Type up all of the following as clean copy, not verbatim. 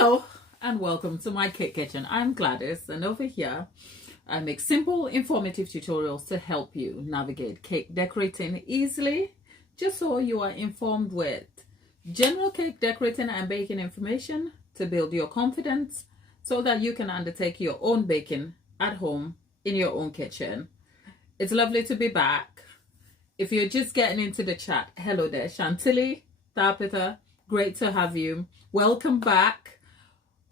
Hello and welcome to my cake kitchen. I'm Gladys, and over here I make simple, informative tutorials to help you navigate cake decorating easily, just so you are informed with general cake decorating and baking information to build your confidence so that you can undertake your own baking at home in your own kitchen. It's lovely to be back. If you're just getting into the chat, hello there, Chantilly, Tapita, great to have you. Welcome back.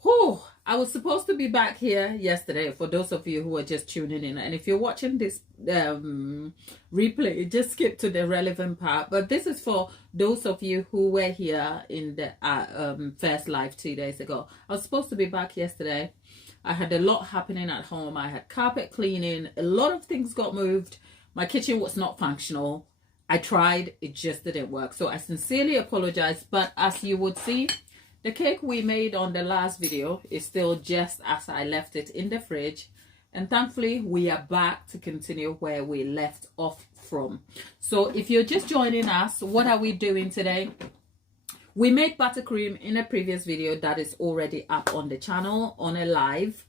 Oh, I was supposed to be back here yesterday for those of you who are just tuning in. And if you're watching this replay, just skip to the relevant part. But this is for those of you who were here in the first live 2 days ago. I was supposed to be back yesterday. I had a lot happening at home. I had carpet cleaning. A lot of things got moved. My kitchen was not functional. I tried. It just didn't work. So I sincerely apologize. But as you would see, the cake we made on the last video is still just as I left it in the fridge. And thankfully, we are back to continue where we left off from. So if you're just joining us, what are we doing today? We made buttercream in a previous video that is already up on the channel on a live.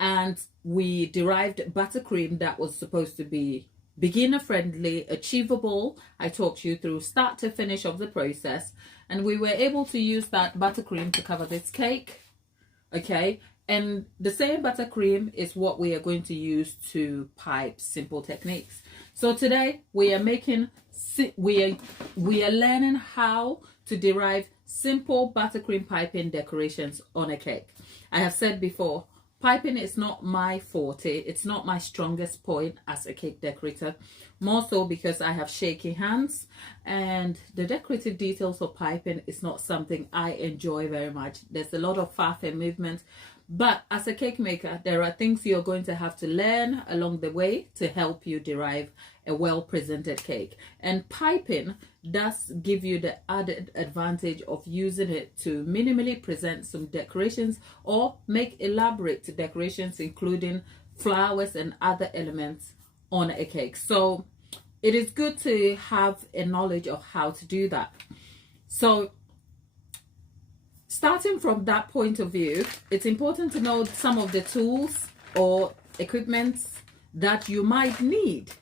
And we derived buttercream that was supposed to be beginner friendly, achievable. I talked you through start to finish of the process. And we were able to use that buttercream to cover this cake, okay? And the same buttercream is what we are going to use to pipe simple techniques. So today we are making, we are learning how to derive simple buttercream piping decorations on a cake. I have said before, piping is not my forte. It's not my strongest point as a cake decorator, more so because I have shaky hands and the decorative details of piping is not something I enjoy very much. There's a lot of faff and movement, but as a cake maker, there are things you're going to have to learn along the way to help you derive a well-presented cake. And piping does give you the added advantage of using it to minimally present some decorations or make elaborate decorations, including flowers and other elements on a cake. So it is good to have a knowledge of how to do that. So starting from that point of view, it's important to know some of the tools or equipments that you might need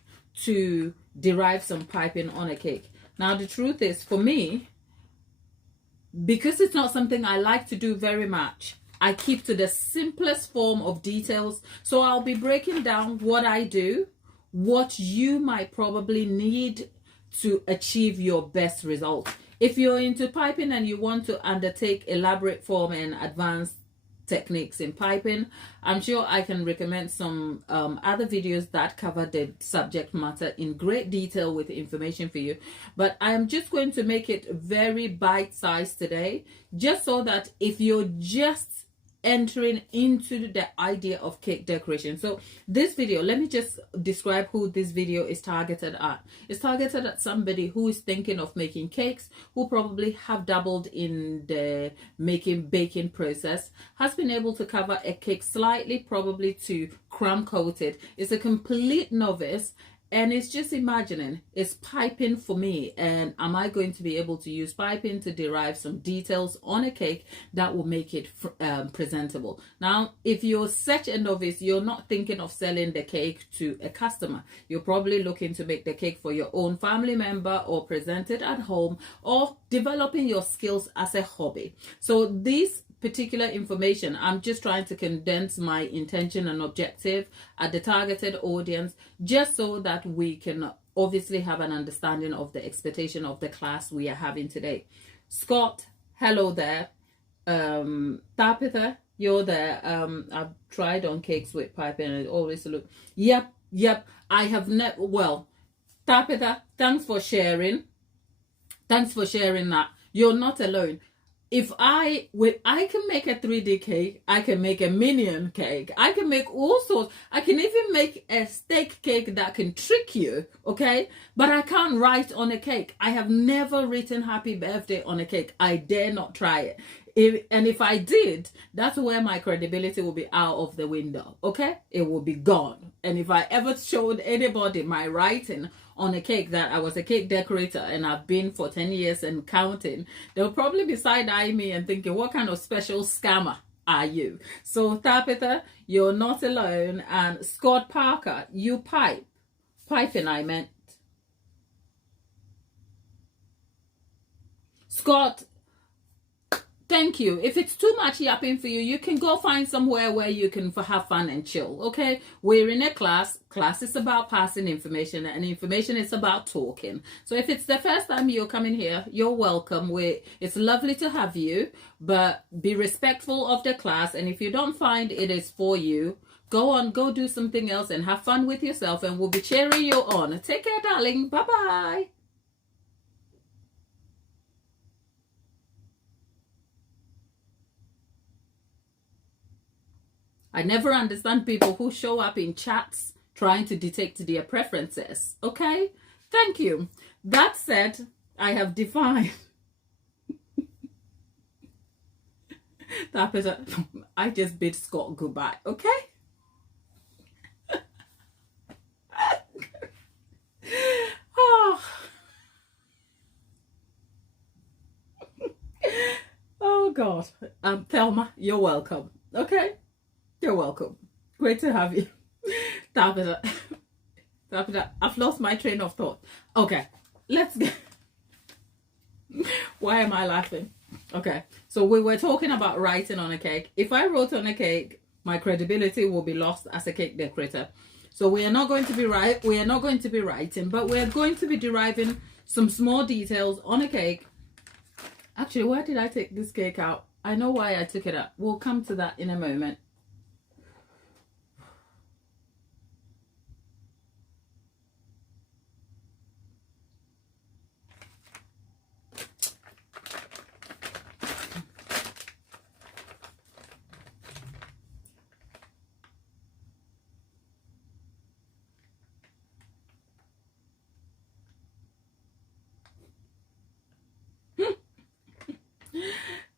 to derive some piping on a cake. Now, the truth is, for me, because it's not something I like to do very much, I keep to the simplest form of details. So I'll be breaking down what I do, what you might probably need to achieve your best result. If you're into piping and you want to undertake elaborate form and advanced techniques in piping, I'm sure I can recommend some other videos that cover the subject matter in great detail with information for you. But I'm just going to make it very bite-sized today, just so that if you're just entering into the idea of cake decoration. So this video, let me just describe who this video is targeted at. It's targeted at somebody who is thinking of making cakes, who probably have dabbled in the baking process, has been able to cover a cake slightly, probably to crumb coated, is a complete novice, and it's just imagining, is piping for me, and am I going to be able to use piping to derive some details on a cake that will make it presentable? Now, if you're such a novice, you're not thinking of selling the cake to a customer. You're probably looking to make the cake for your own family member or present it at home or developing your skills as a hobby. So these particular information, I'm just trying to condense my intention and objective at the targeted audience, just so that we can obviously have an understanding of the expectation of the class we are having today. Scott, hello there. Tapitha, you're there. I've tried on cakes with piping and it always look. Yep. I have never. Well, Tapitha, thanks for sharing. Thanks for sharing that. You're not alone. If I can make a 3D cake, I can make a minion cake, I can make all sorts, I can even make a steak cake that can trick you, okay? But I can't write on a cake. I have never written happy birthday on a cake. I dare not try it. if I did, that's where my credibility will be out of the window. Okay, it will be gone. And if I ever showed anybody my writing on a cake that I was a cake decorator and I've been for 10 years and counting, they'll probably be side-eyeing me and thinking, what kind of special scammer are you? So Tabitha, you're not alone. And Scott Parker, you piping, I meant. Scott, thank you. If it's too much yapping for you, you can go find somewhere where you can have fun and chill. Okay, we're in a class. Class is about passing information, and information is about talking. So if it's the first time you're coming here, you're welcome. It's lovely to have you, but be respectful of the class. And if you don't find it is for you, go do something else and have fun with yourself, and we'll be cheering you on. Take care, darling. Bye bye. I never understand people who show up in chats trying to detect their preferences. Okay? Thank you. That said, I have defined. I just bid Scott goodbye. Okay? Oh. Oh God. Thelma, you're welcome. Okay? You're welcome. Great to have you. Tabitha, I've lost my train of thought. Okay, let's get. Why am I laughing? Okay, so we were talking about writing on a cake. If I wrote on a cake, my credibility will be lost as a cake decorator. So we are not going to be writing, but we're going to be deriving some small details on a cake. Actually, why did I take this cake out? I know why I took it out. We'll come to that in a moment.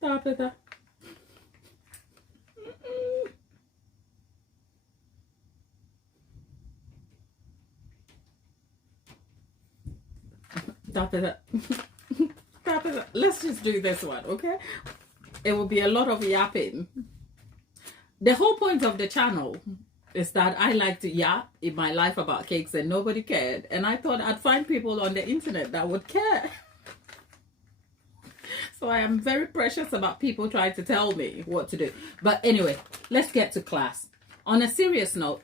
Tabitha. Tabitha. Tabitha. Let's just do this one, okay? It will be a lot of yapping. The whole point of the channel is that I like to yap in my life about cakes and nobody cared. And I thought I'd find people on the internet that would care. So I am very precious about people trying to tell me what to do. But anyway, let's get to class. On a serious note,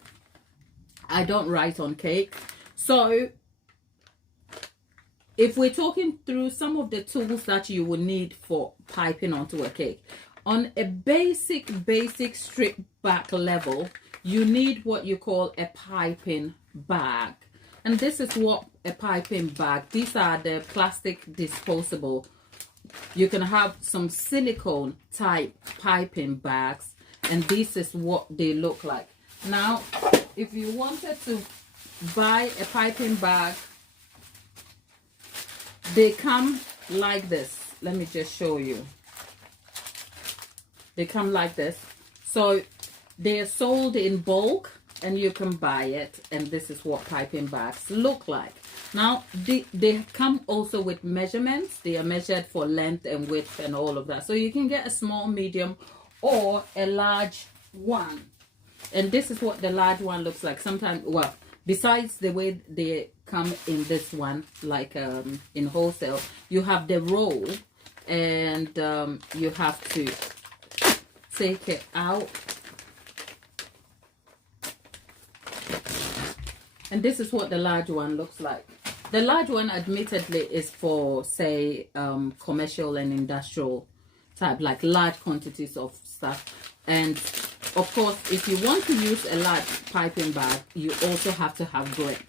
I don't write on cake. So if we're talking through some of the tools that you will need for piping onto a cake, on a basic strip back level, you need what you call a piping bag. And this is what a piping bag, these are the plastic disposable. You can have some silicone type piping bags, and this is what they look like. Now, if you wanted to buy a piping bag, they come like this. Let me just show you. They come like this. So they're sold in bulk and you can buy it, and this is what piping bags look like. Now they come also with measurements. They are measured for length and width and all of that, so you can get a small, medium, or a large one. And this is what the large one looks like. Sometimes, well, besides the way they come in this one, like in wholesale, you have the roll, and you have to take it out. And this is what the large one looks like. The large one, admittedly, is for, say, commercial and industrial type, like large quantities of stuff. And of course, if you want to use a large piping bag, you also have to have grip.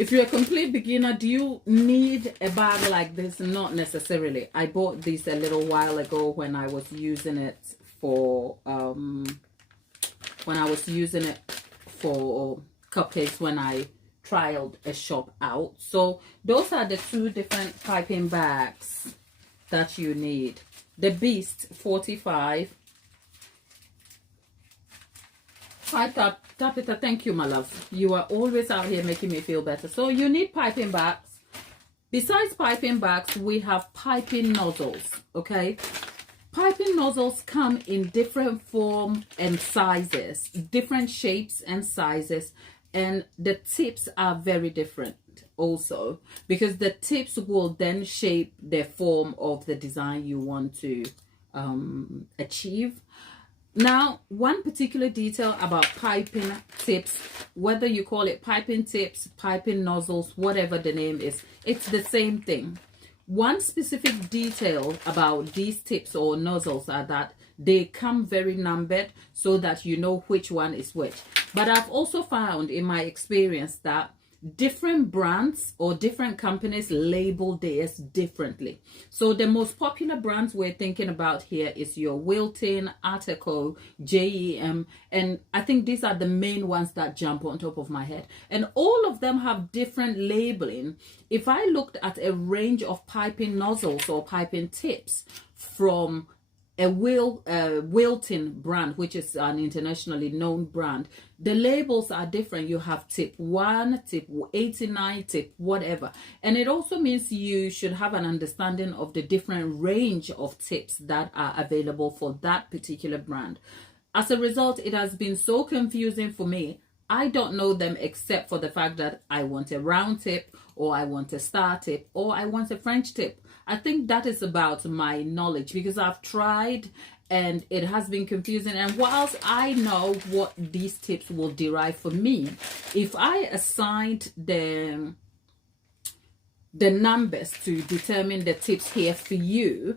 If you're a complete beginner, do you need a bag like this? Not necessarily. I bought this a little while ago when I was using it for cupcakes, when I trialed a shop out. So those are the two different piping bags that you need. the Beast 45. Hi, Tapita, thank you, my love. You are always out here making me feel better. So you need piping bags. Besides piping bags, we have piping nozzles, okay? Piping nozzles come in different form and sizes, different shapes and sizes, and the tips are very different also, because the tips will then shape the form of the design you want to achieve. Now, one particular detail about piping tips, whether you call it piping tips, piping nozzles, whatever the name is, it's the same thing. One specific detail about these tips or nozzles are that they come very numbered so that you know which one is which. But I've also found in my experience that different brands or different companies label theirs differently. So the most popular brands we're thinking about here is your Wilton, Artico, JEM, and I think these are the main ones that jump on top of my head. And all of them have different labeling. If I looked at a range of piping nozzles or piping tips from a Wilton brand, which is an internationally known brand, the labels are different. You have tip 1, tip 89, tip whatever. And it also means you should have an understanding of the different range of tips that are available for that particular brand. As a result, it has been so confusing for me. I don't know them except for the fact that I want a round tip, or I want a star tip, or I want a French tip. I think that is about my knowledge, because I've tried and it has been confusing. And whilst I know what these tips will derive for me, if I assigned the numbers to determine the tips here for you,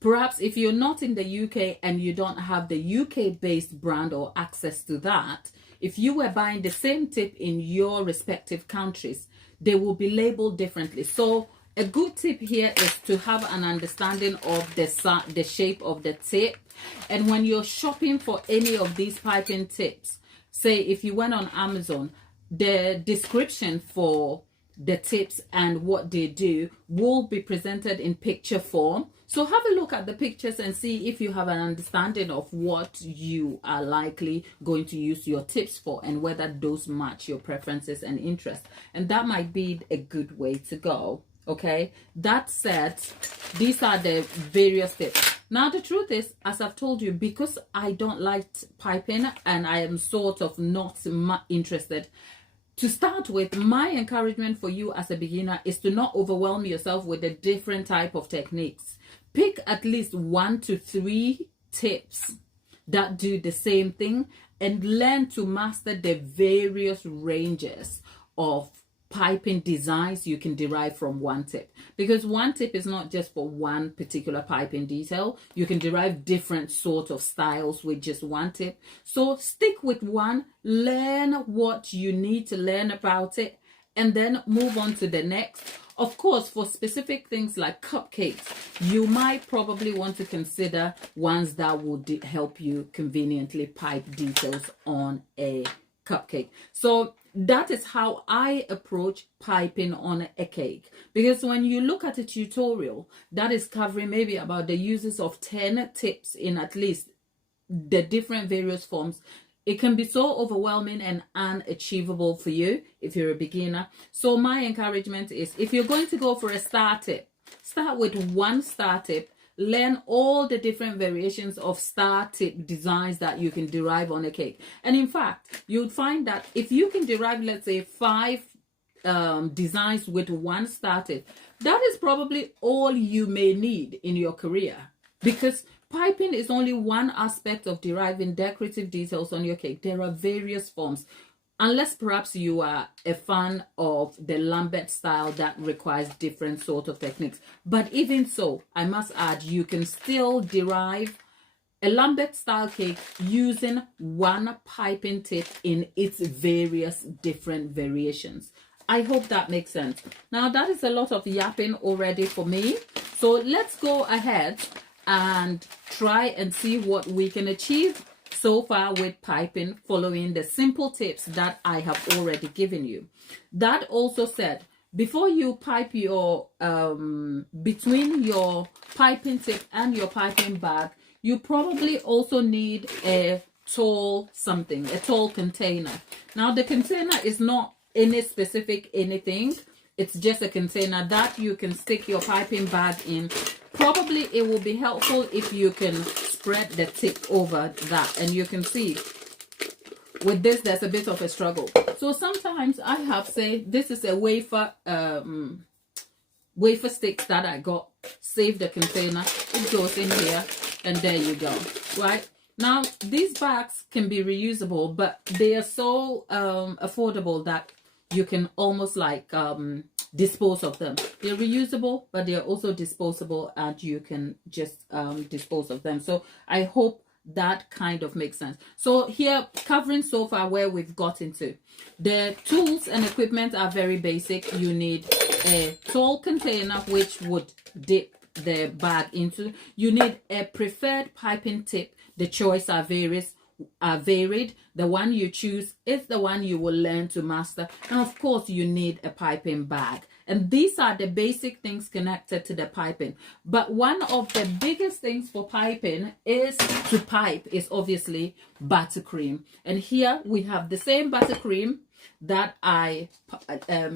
perhaps if you're not in the UK and you don't have the UK based brand or access to that, if you were buying the same tip in your respective countries, they will be labeled differently. So a good tip here is to have an understanding of the shape of the tip. And when you're shopping for any of these piping tips, say if you went on Amazon, the description for the tips and what they do will be presented in picture form. So have a look at the pictures and see if you have an understanding of what you are likely going to use your tips for and whether those match your preferences and interests. And that might be a good way to go. Okay, that said, these are the various tips. Now, the truth is, as I've told you, because I don't like piping and I am sort of not interested, to start with, my encouragement for you as a beginner is to not overwhelm yourself with the different type of techniques. Pick at least 1 to 3 tips that do the same thing and learn to master the various ranges of piping designs you can derive from one tip, because one tip is not just for one particular piping detail. You can derive different sort of styles with just one tip. So stick with one, learn what you need to learn about it, and then move on to the next. Of course, for specific things like cupcakes, you might probably want to consider ones that would help you conveniently pipe details on a cupcake. So that is how I approach piping on a cake, because when you look at a tutorial that is covering maybe about the uses of 10 tips in at least the different various forms, it can be so overwhelming and unachievable for you if you're a beginner. So my encouragement is, if you're going to go for a star tip, start with one star tip. Learn all the different variations of star tip designs that you can derive on a cake. And in fact, you'll find that if you can derive, let's say, 5 designs with one star tip, that is probably all you may need in your career, because piping is only one aspect of deriving decorative details on your cake. There are various forms. Unless perhaps you are a fan of the Lambert style that requires different sort of techniques. But even so, I must add, you can still derive a Lambert style cake using one piping tip in its various different variations. I hope that makes sense. Now, that is a lot of yapping already for me. So let's go ahead and try and see what we can achieve so far with piping, following the simple tips that I have already given you. That also said, before you pipe your between your piping tip and your piping bag, you probably also need a tall container. Now the container is not any specific anything, it's just a container that you can stick your piping bag in. Probably it will be helpful if you can spread the tip over that, and you can see with this there's a bit of a struggle. So sometimes I have, say, this is a wafer sticks that I got. Save the container, it goes in here, and there you go. Right now these bags can be reusable, but they are so affordable that you can almost like dispose of them. They're reusable, but they're also disposable, and you can just dispose of them. So I hope that kind of makes sense. So here, covering so far where we've got into, the tools and equipment are very basic. You need a tall container which would dip the bag into. You need a preferred piping tip. The choice are varied. The one you choose is the one you will learn to master. And of course you need a piping bag. And these are the basic things connected to the piping. But one of the biggest things for piping is to pipe is obviously buttercream. And here we have the same buttercream that I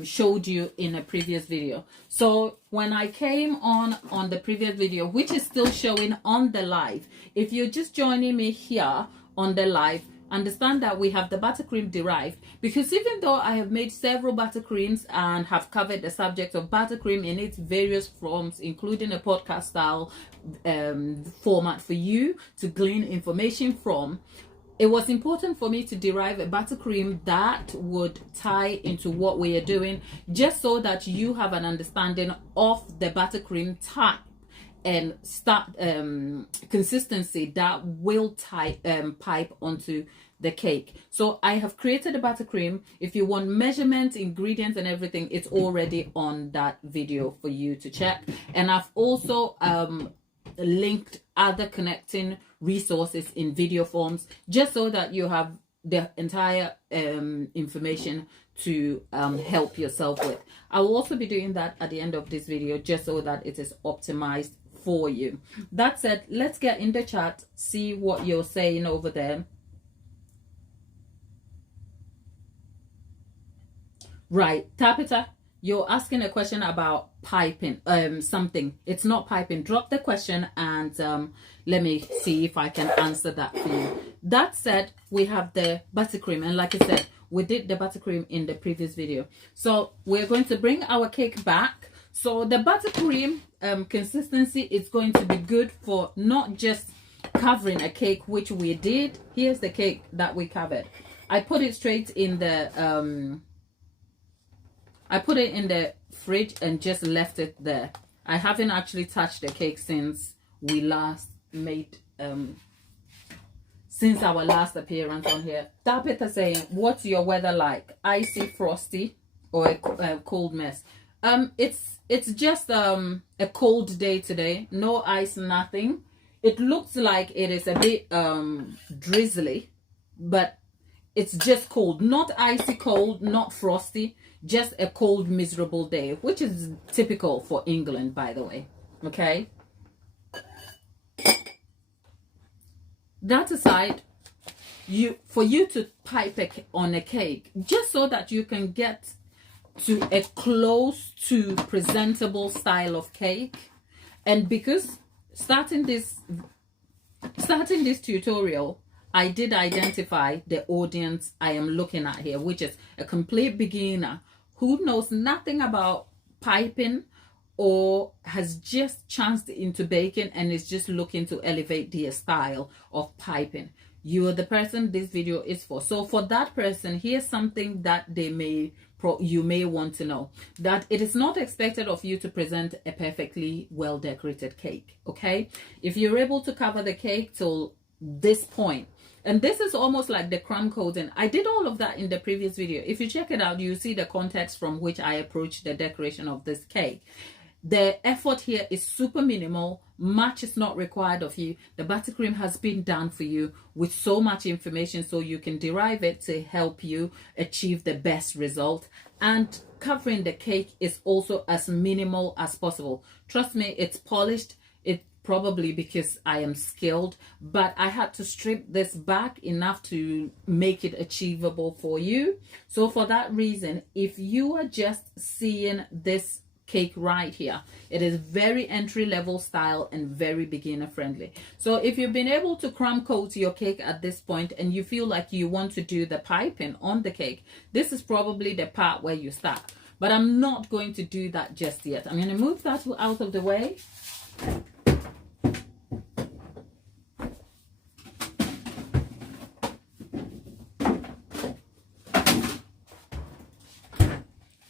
showed you in a previous video. So when I came on the previous video, which is still showing on the live, if you're just joining me here on the live, understand that we have the buttercream derived, because even though I have made several buttercreams and have covered the subject of buttercream in its various forms, including a podcast style format for you to glean information from, it was important for me to derive a buttercream that would tie into what we are doing, just so that you have an understanding of the buttercream type and start consistency that will pipe onto the cake. So I have created a buttercream. If you want measurements, ingredients and everything, it's already on that video for you to check. And I've also linked other connecting resources in video forms, just so that you have the entire information to help yourself with. I will also be doing that at the end of this video, just so that it is optimized for you. That said, let's get in the chat, see what you're saying over there. Right, Tapita, you're asking a question about piping something. It's not piping. Drop the question and let me see if I can answer that for you. That said, we have the buttercream, and like I said, we did the buttercream in the previous video. So we're going to bring our cake back. So the buttercream consistency is going to be good for not just covering a cake, which we did. Here's the cake that we covered. I put it straight in the I put it in the fridge and just left it there. I haven't actually touched the cake since we last made since our last appearance on here. Tapita saying, what's your weather like? Icy, frosty, or a cold mess? It's just a cold day today. No ice, nothing. It looks like it is a bit drizzly, but it's just cold. Not icy cold, not frosty, just a cold, miserable day, which is typical for England, by the way. Okay, that aside, for you to pipe on a cake, just so that you can get to a close to presentable style of cake. And because starting this tutorial, I did identify the audience I am looking at here, which is a complete beginner who knows nothing about piping or has just chanced into baking and is just looking to elevate their style of piping. You are the person this video is for. So for that person, here's something that you may want to know, that it is not expected of you to present a perfectly well decorated cake. Okay, if you're able to cover the cake till this point, and this is almost like the crumb coating. I did all of that in the previous video. If you check it out, you see the context from which I approached the decoration of this cake. The effort here is super minimal. Much is not required of you. The buttercream has been done for you with so much information so you can derive it to help you achieve the best result. And covering the cake is also as minimal as possible. Trust me, it's polished. It probably because I am skilled, but I had to strip this back enough to make it achievable for you. So for that reason, if you are just seeing this cake right here, it is very entry-level style and very beginner friendly. So if you've been able to crumb coat your cake at this point and you feel like you want to do the piping on the cake, this is probably the part where you start. But I'm not going to do that just yet. I'm going to move that out of the way.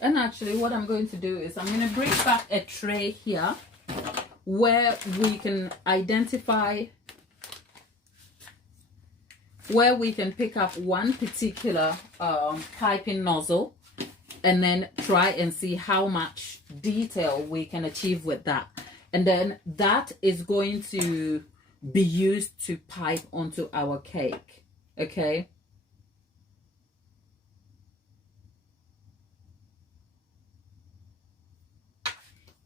And actually what I'm going to do is I'm going to bring back a tray here where we can identify, where we can pick up one particular piping nozzle and then try and see how much detail we can achieve with that. And then that is going to be used to pipe onto our cake. Okay.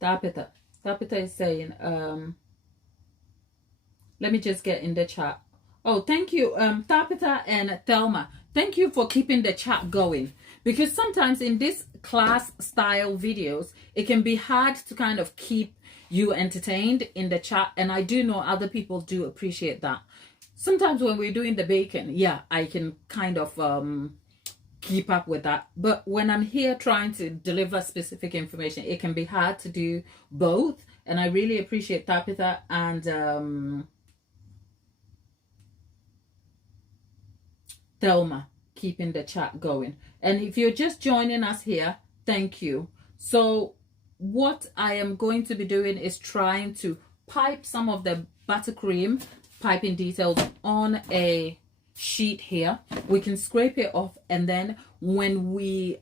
Tapita is saying, let me just get in the chat. Oh, thank you, Tapita and Thelma. Thank you for keeping the chat going, because sometimes in this class style videos, it can be hard to kind of keep you entertained in the chat. And I do know other people do appreciate that. Sometimes when we're doing the baking, yeah, I can kind of keep up with that, but when I'm here trying to deliver specific information, it can be hard to do both. And I really appreciate Tapita and Thelma keeping the chat going. And if you're just joining us here, thank you. So what I am going to be doing is trying to pipe some of the buttercream piping details on a sheet here. We can scrape it off, and then when we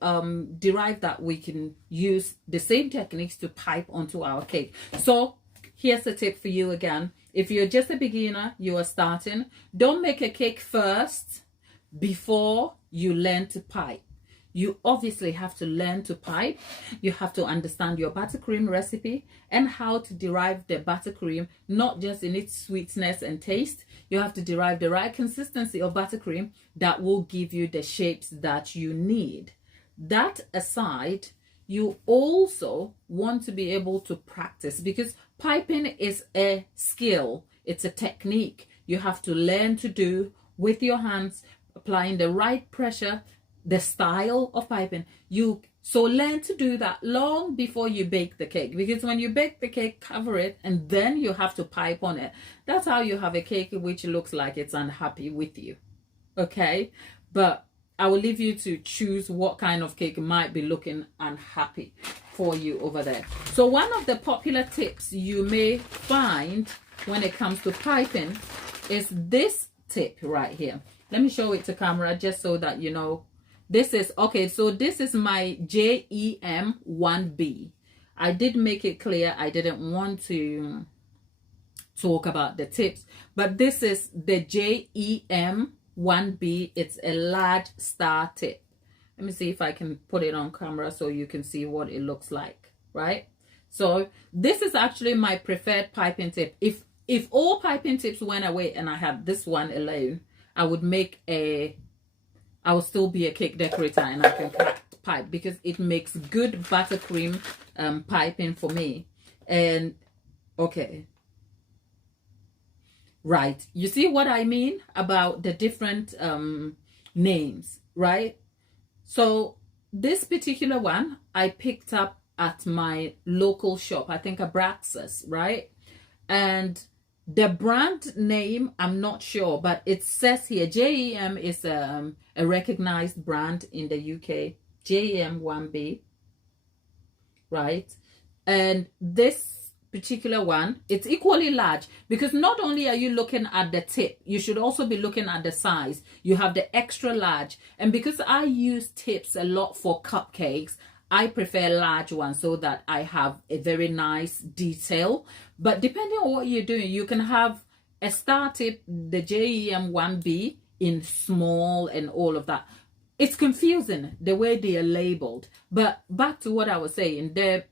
derive that, we can use the same techniques to pipe onto our cake. So here's a tip for you again. If you're just a beginner, you are starting, don't make a cake first before you learn to pipe. You obviously have to learn to pipe. You have to understand your buttercream recipe and how to derive the buttercream, not just in its sweetness and taste. You have to derive the right consistency of buttercream that will give you the shapes that you need. That aside, you also want to be able to practice, because piping is a skill. It's a technique you have to learn to do with your hands, applying the right pressure, the style of piping. So learn to do that long before you bake the cake, because when you bake the cake, cover it and then you have to pipe on it. That's how you have a cake which looks like it's unhappy with you. Okay, but I will leave you to choose what kind of cake might be looking unhappy for you over there. So one of the popular tips you may find when it comes to piping is this tip right here. Let me show it to camera just so that you know. This is, okay, so this is my JEM1B. I did make it clear I didn't want to talk about the tips, but this is the JEM1B. It's a large star tip. Let me see if I can put it on camera so you can see what it looks like, right? So this is actually my preferred piping tip. If all piping tips went away and I had this one alone, I would I will still be a cake decorator and I can pipe, because it makes good buttercream piping for me. And okay, right, you see what I mean about the different names, right? So this particular one I picked up at my local shop, I think Abraxas, right? And the brand name, I'm not sure, but it says here JEM is a recognized brand in the UK, JEM1B, right? And this particular one, it's equally large, because not only are you looking at the tip, you should also be looking at the size. You have the extra large, and because I use tips a lot for cupcakes, I prefer large ones so that I have a very nice detail. But depending on what you're doing, you can have a star tip, the JEM 1B in small and all of that. It's confusing the way they are labeled. But back to what I was saying, this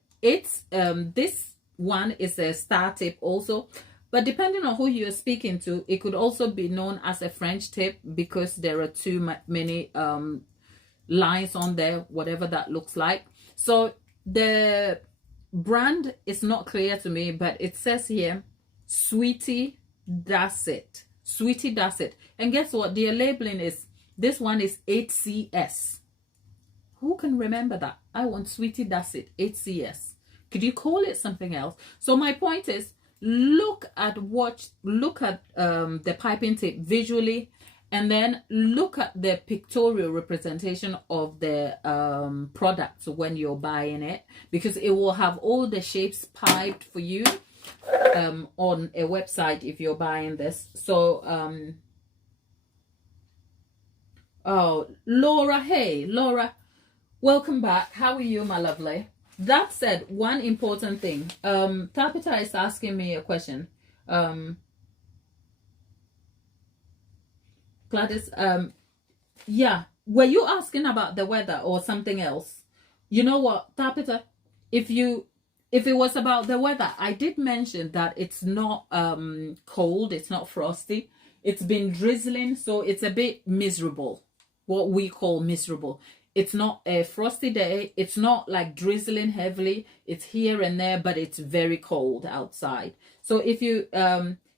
one is a star tip also. But depending on who you're speaking to, it could also be known as a French tip because there are too many lines on there, whatever that looks like. So the brand is not clear to me, but it says here, Sweetie, that's it. Sweetie, that's it. And guess what? Their labeling is, this one is 8CS. Who can remember that? I want Sweetie, that's it. 8CS. Could you call it something else? So my point is, look at the piping tip visually, and then look at the pictorial representation of the product when you're buying it, because it will have all the shapes piped for you on a website if you're buying this. So oh, Laura, hey Laura, welcome back. How are you, my lovely? That said, one important thing, Tapita is asking me a question. Gladys, yeah, were you asking about the weather or something else? You know what, Tapita, if it was about the weather, I did mention that it's not cold, it's not frosty, it's been drizzling, so it's a bit miserable, what we call miserable. It's not a frosty day, it's not like drizzling heavily, it's here and there, but it's very cold outside. So if you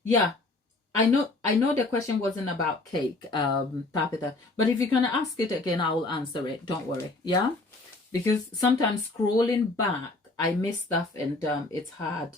yeah, I know the question wasn't about cake, Tapita, but if you're gonna ask it again, I'll answer it, don't worry. Yeah, because sometimes scrolling back I miss stuff and it's hard.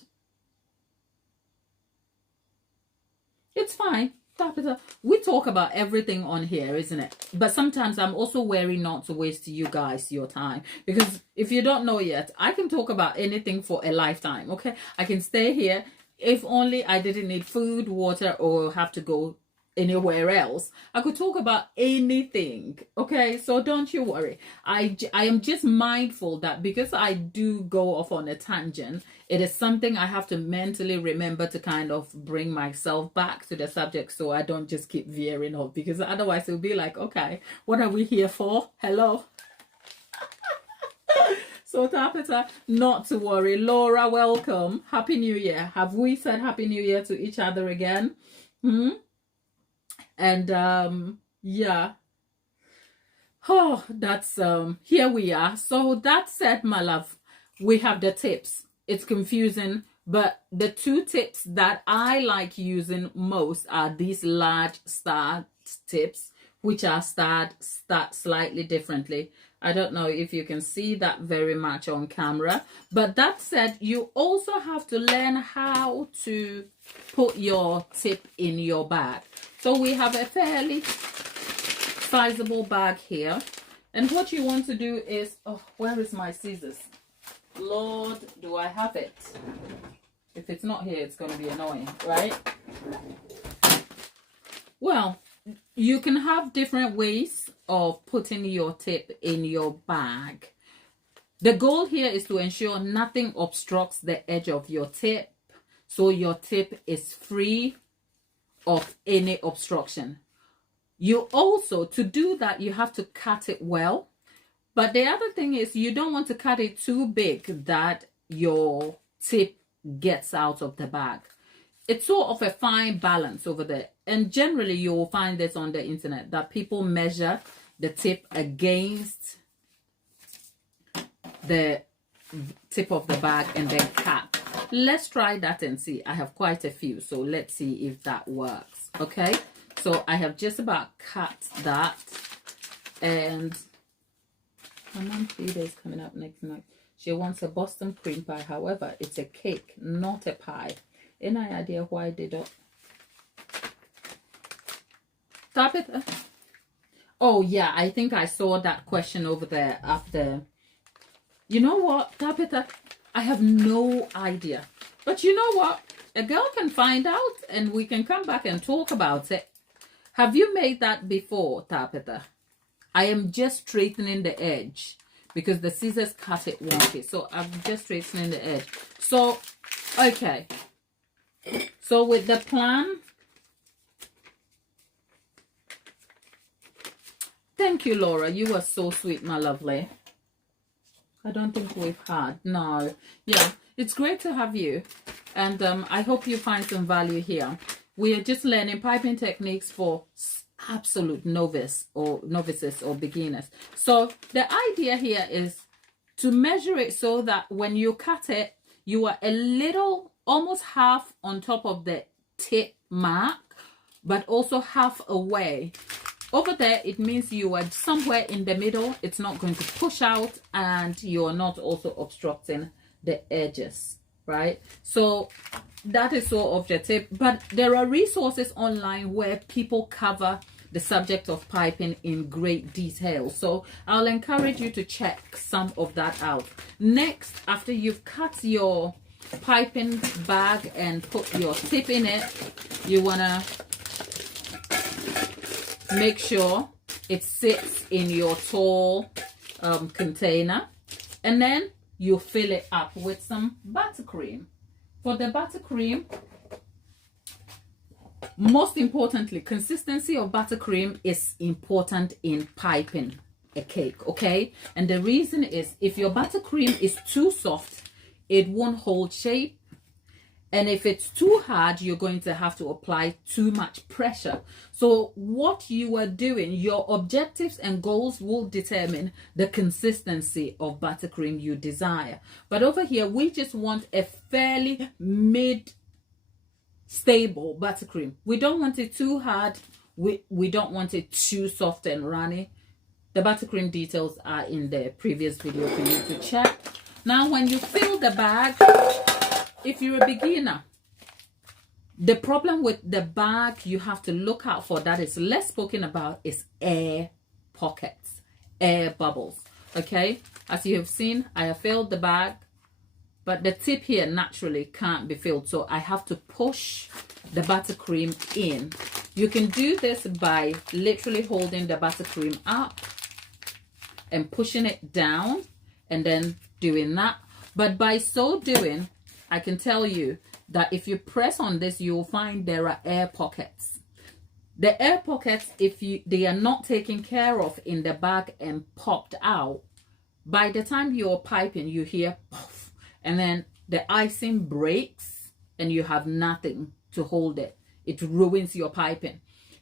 It's fine, Tapita. We talk about everything on here, isn't it? But sometimes I'm also wary not to waste you guys your time, because if you don't know yet, I can talk about anything for a lifetime. Okay, I can stay here. If only I didn't need food, water, or have to go anywhere else, I could talk about anything. Okay, so don't you worry. I am just mindful that because I do go off on a tangent, it is something I have to mentally remember to kind of bring myself back to the subject, so I don't just keep veering off, because otherwise it'll be like, okay, what are we here for? Hello. So Tapita, not to worry. Laura, welcome. Happy New Year. Have we said Happy New Year to each other again? And yeah, oh, that's here we are. So that said, my love, we have the tips. It's confusing, but the two tips that I like using most are these large star tips, which are starred slightly differently. I don't know if you can see that very much on camera, but that said, you also have to learn how to put your tip in your bag. So we have a fairly sizable bag here, and what you want to do is, oh, where is my scissors? Lord, do I have it? If it's not here, it's going to be annoying, right? Well, you can have different ways of putting your tip in your bag. The goal here is to ensure nothing obstructs the edge of your tip, so your tip is free of any obstruction. You also, to do that, you have to cut it well. But the other thing is, you don't want to cut it too big that your tip gets out of the bag. It's sort of a fine balance over there. And generally, you will find this on the internet, that people measure the tip against the tip of the bag and then cut. Let's try that and see. I have quite a few, so let's see if that works. Okay, so I have just about cut that, and my mom is coming up next night. She wants a Boston cream pie. However, it's a cake, not a pie. Any idea why they don't? Stop it. Oh yeah, I think I saw that question over there after. You know what, Tapita? I have no idea. But you know what? A girl can find out and we can come back and talk about it. Have you made that before, Tapita? I am just straightening the edge because the scissors cut it wonky. So I'm just straightening the edge. So, okay. So with the plan, thank you, Laura. You are so sweet, my lovely. I don't think we've had. No. Yeah, it's great to have you. And I hope you find some value here. We are just learning piping techniques for absolute novices or beginners. So the idea here is to measure it so that when you cut it, you are a little, almost half on top of the tip mark, but also half away. Over there, it means you are somewhere in the middle. It's not going to push out, and you're not also obstructing the edges, right? So that is sort of the tip. But there are resources online where people cover the subject of piping in great detail. So I'll encourage you to check some of that out. Next, after you've cut your piping bag and put your tip in it, you want to make sure it sits in your tall container, and then you fill it up with some buttercream. For the buttercream, most importantly, consistency of buttercream is important in piping a cake, okay? And the reason is, if your buttercream is too soft, it won't hold shape. And if it's too hard, you're going to have to apply too much pressure. So what you are doing, your objectives and goals will determine the consistency of buttercream you desire. But over here, we just want a fairly mid-stable buttercream. We don't want it too hard. We don't want it too soft and runny. The buttercream details are in the previous video for you to check. Now, when you fill the bag, if you're a beginner, the problem with the bag you have to look out for that is less spoken about is air pockets, air bubbles, okay? As you have seen, I have filled the bag, but the tip here naturally can't be filled, so I have to push the buttercream in. You can do this by literally holding the buttercream up and pushing it down and then doing that. But by so doing, I can tell you that if you press on this, you'll find there are air pockets. The air pockets, if they are not taken care of in the bag and popped out, by the time you're piping, you hear puff, and then the icing breaks and you have nothing to hold it. It ruins your piping.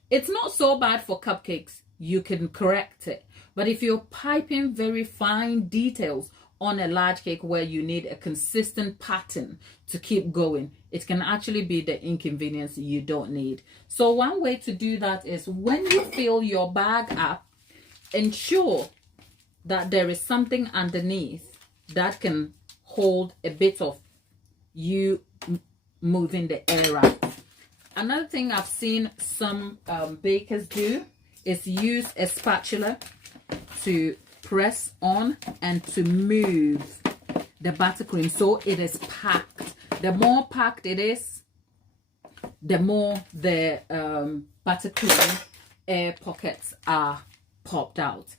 It's not so bad for cupcakes. You can correct it. But if you're piping very fine details on a large cake where you need a consistent pattern to keep going, it can actually be the inconvenience you don't need. So one way to do that is, when you fill your bag up, ensure that there is something underneath that can hold a bit of you moving the air out. Another thing I've seen some bakers do is use a spatula to press on and to move the buttercream so it is packed. The more packed it is, the more the buttercream air pockets are popped out.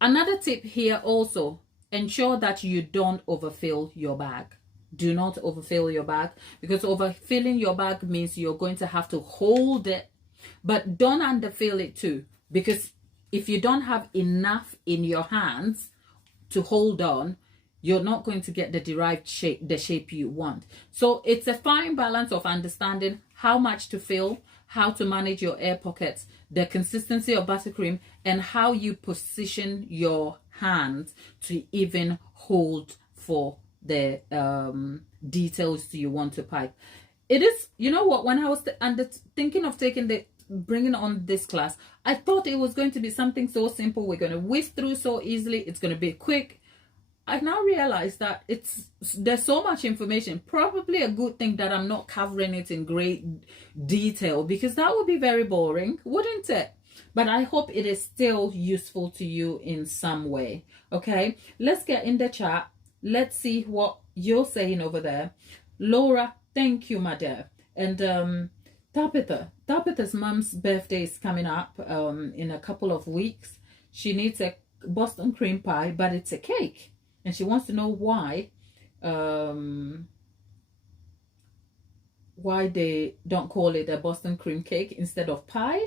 Another tip here also, ensure that you don't overfill your bag. Do not overfill your bag, because overfilling your bag means you're going to have to hold it, but don't underfill it too, because if you don't have enough in your hands to hold on, you're not going to get the derived shape, the shape you want. So it's a fine balance of understanding how much to fill, how to manage your air pockets, the consistency of buttercream, and how you position your hands to even hold for the details you want to pipe. It is, you know what, when I was thinking of bringing on this class, I thought it was going to be something so simple. We're going to whiz through so easily. It's going to be quick. I now realize that there's so much information. Probably a good thing that I'm not covering it in great detail, because that would be very boring, wouldn't it? But I hope it is still useful to you in some way. Okay, let's get in the chat. Let's see what you're saying over there. Laura, thank you, my dear. And Tabitha's mom's birthday is coming up in a couple of weeks. She needs a Boston cream pie, but it's a cake. And she wants to know why they don't call it a Boston cream cake instead of pie.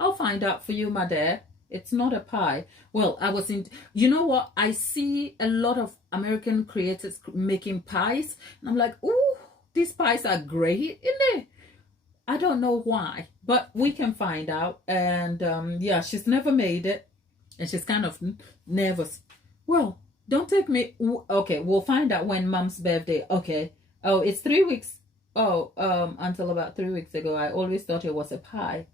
I'll find out for you, my dear. It's not a pie. Well, you know what? I see a lot of American creators making pies. And I'm like, ooh, these pies are great, isn't it? I don't know why, but we can find out. And yeah, she's never made it. And she's kind of nervous. Well, don't take me. Okay, we'll find out when Mom's birthday. Okay. Oh, it's 3 weeks. Oh, until about 3 weeks ago, I always thought it was a pie.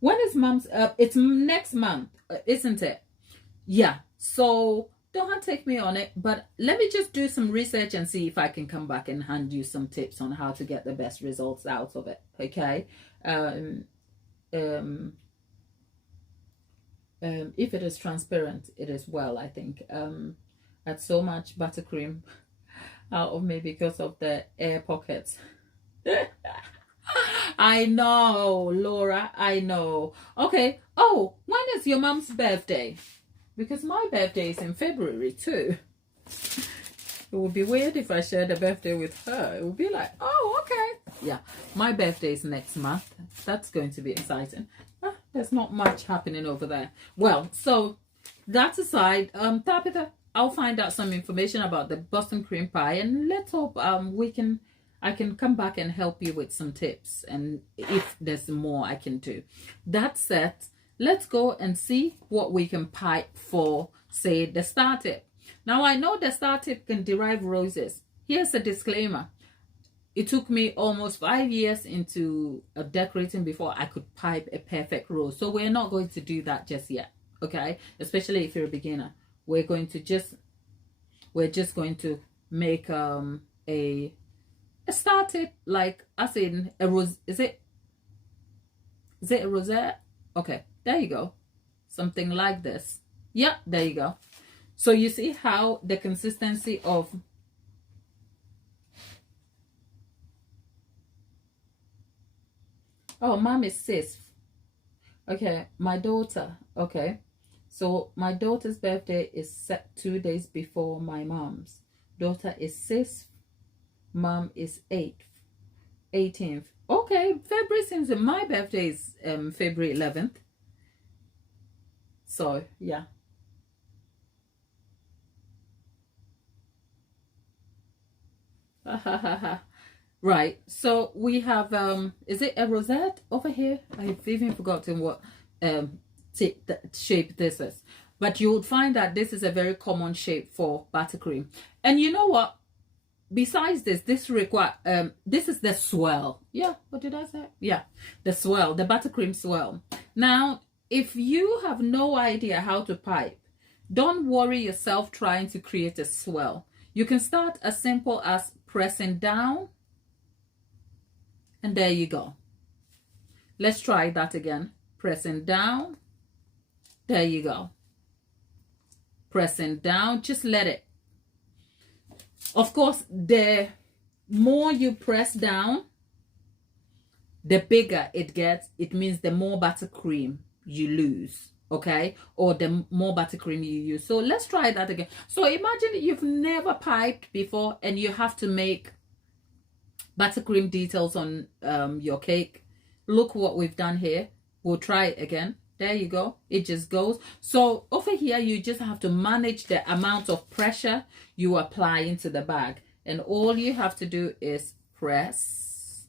When is Mom's? It's next month, isn't it? Yeah. So don't take me on it, but let me just do some research and see if I can come back and hand you some tips on how to get the best results out of it. Okay. If it is transparent, it is well, I think. Add so much buttercream out of me because of the air pockets. I know, Laura, I know. Okay. Oh, when is your mom's birthday? Because my birthday is in February too. It would be weird if I shared a birthday with her. It would be like, oh, okay. Yeah, my birthday is next month. That's going to be exciting. There's not much happening over there. Well, so that aside, Tabitha, I'll find out some information about the Boston cream pie, and let's hope I can come back and help you with some tips, and if there's more I can do. That said, let's go and see what we can pipe for, say, the star tip. Now, I know the star tip can derive roses. Here's a disclaimer. It took me almost 5 years into decorating before I could pipe a perfect rose. So we're not going to do that just yet, okay? Especially if you're a beginner. We're just going to make a star tip, like as in a rose. Is it a rosette? Okay, there you go. Something like this. Yeah, there you go. So you see how the consistency of Mom is sis. Okay, my daughter. Okay, so my daughter's birthday is set 2 days before my mom's. Daughter is 6th. Mom is 18th. Okay, February, since my birthday is February 11th. So yeah. Right, so we have is it a rosette over here? I've even forgotten what shape this is, but you would find that this is a very common shape for buttercream. And you know what, besides this this is the swirl. Yeah, what did I say? Yeah, the swirl, the buttercream swirl. Now, if you have no idea how to pipe, don't worry yourself trying to create a swirl. You can start as simple as pressing down, and there you go. Let's try that again. Pressing down, there you go. Pressing down, just let it. Of course, the more you press down, the bigger it gets. It means the more buttercream you lose, okay? Or the more buttercream you use. So let's try that again. So imagine you've never piped before and you have to make buttercream details on your cake. Look what we've done here. We'll try it again. There you go. It just goes. So over here, you just have to manage the amount of pressure you apply into the bag. And all you have to do is press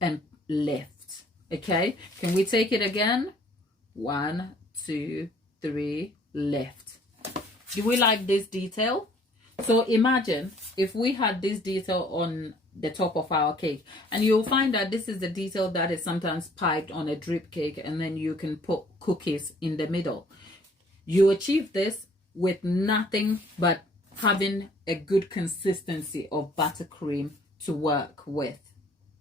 and lift. Okay. Can we take it again? 1, 2, 3, lift. Do we like this detail? So imagine if we had this detail on the top of our cake, and you'll find that this is the detail that is sometimes piped on a drip cake, and then you can put cookies in the middle. You achieve this with nothing but having a good consistency of buttercream to work with.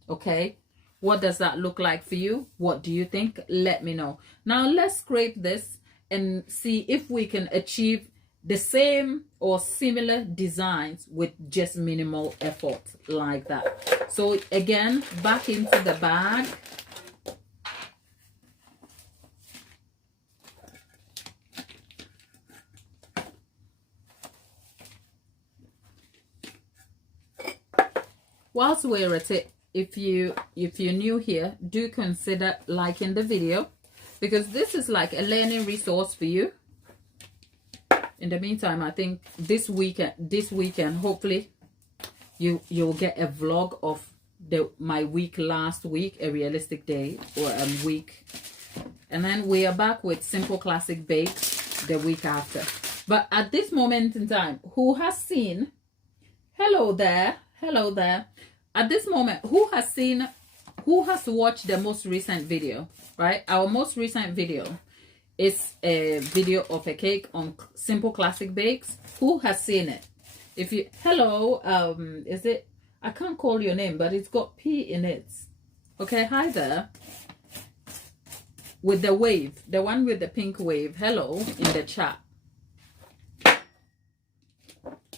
Okay, what does that look like for you? What do you think? Let me know. Now let's scrape this and see if we can achieve the same or similar designs with just minimal effort like that. So again, back into the bag. whilst we're at it, if you're new here, do consider liking the video, because this is like a learning resource for you. In the meantime, I think this weekend, hopefully you'll get a vlog of my week last week, a realistic day or week, and then we are back with simple classic bakes the week after. But at this moment in time, who has seen, hello there, at this moment, who has watched the most recent video, right? Our most recent video is a video of a cake on simple classic bakes. Who has seen it? If you, hello, is it, I can't call your name, but it's got P in it. Okay, hi there. With the wave, the one with the pink wave, hello, in the chat.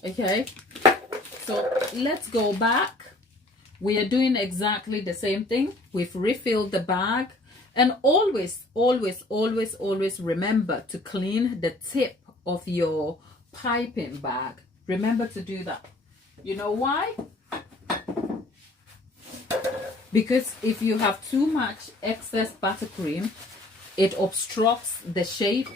Okay, so let's go back. We are doing exactly the same thing. We've refilled the bag. And always, always, always, always remember to clean the tip of your piping bag. Remember to do that. You know why? Because if you have too much excess buttercream, it obstructs the shape.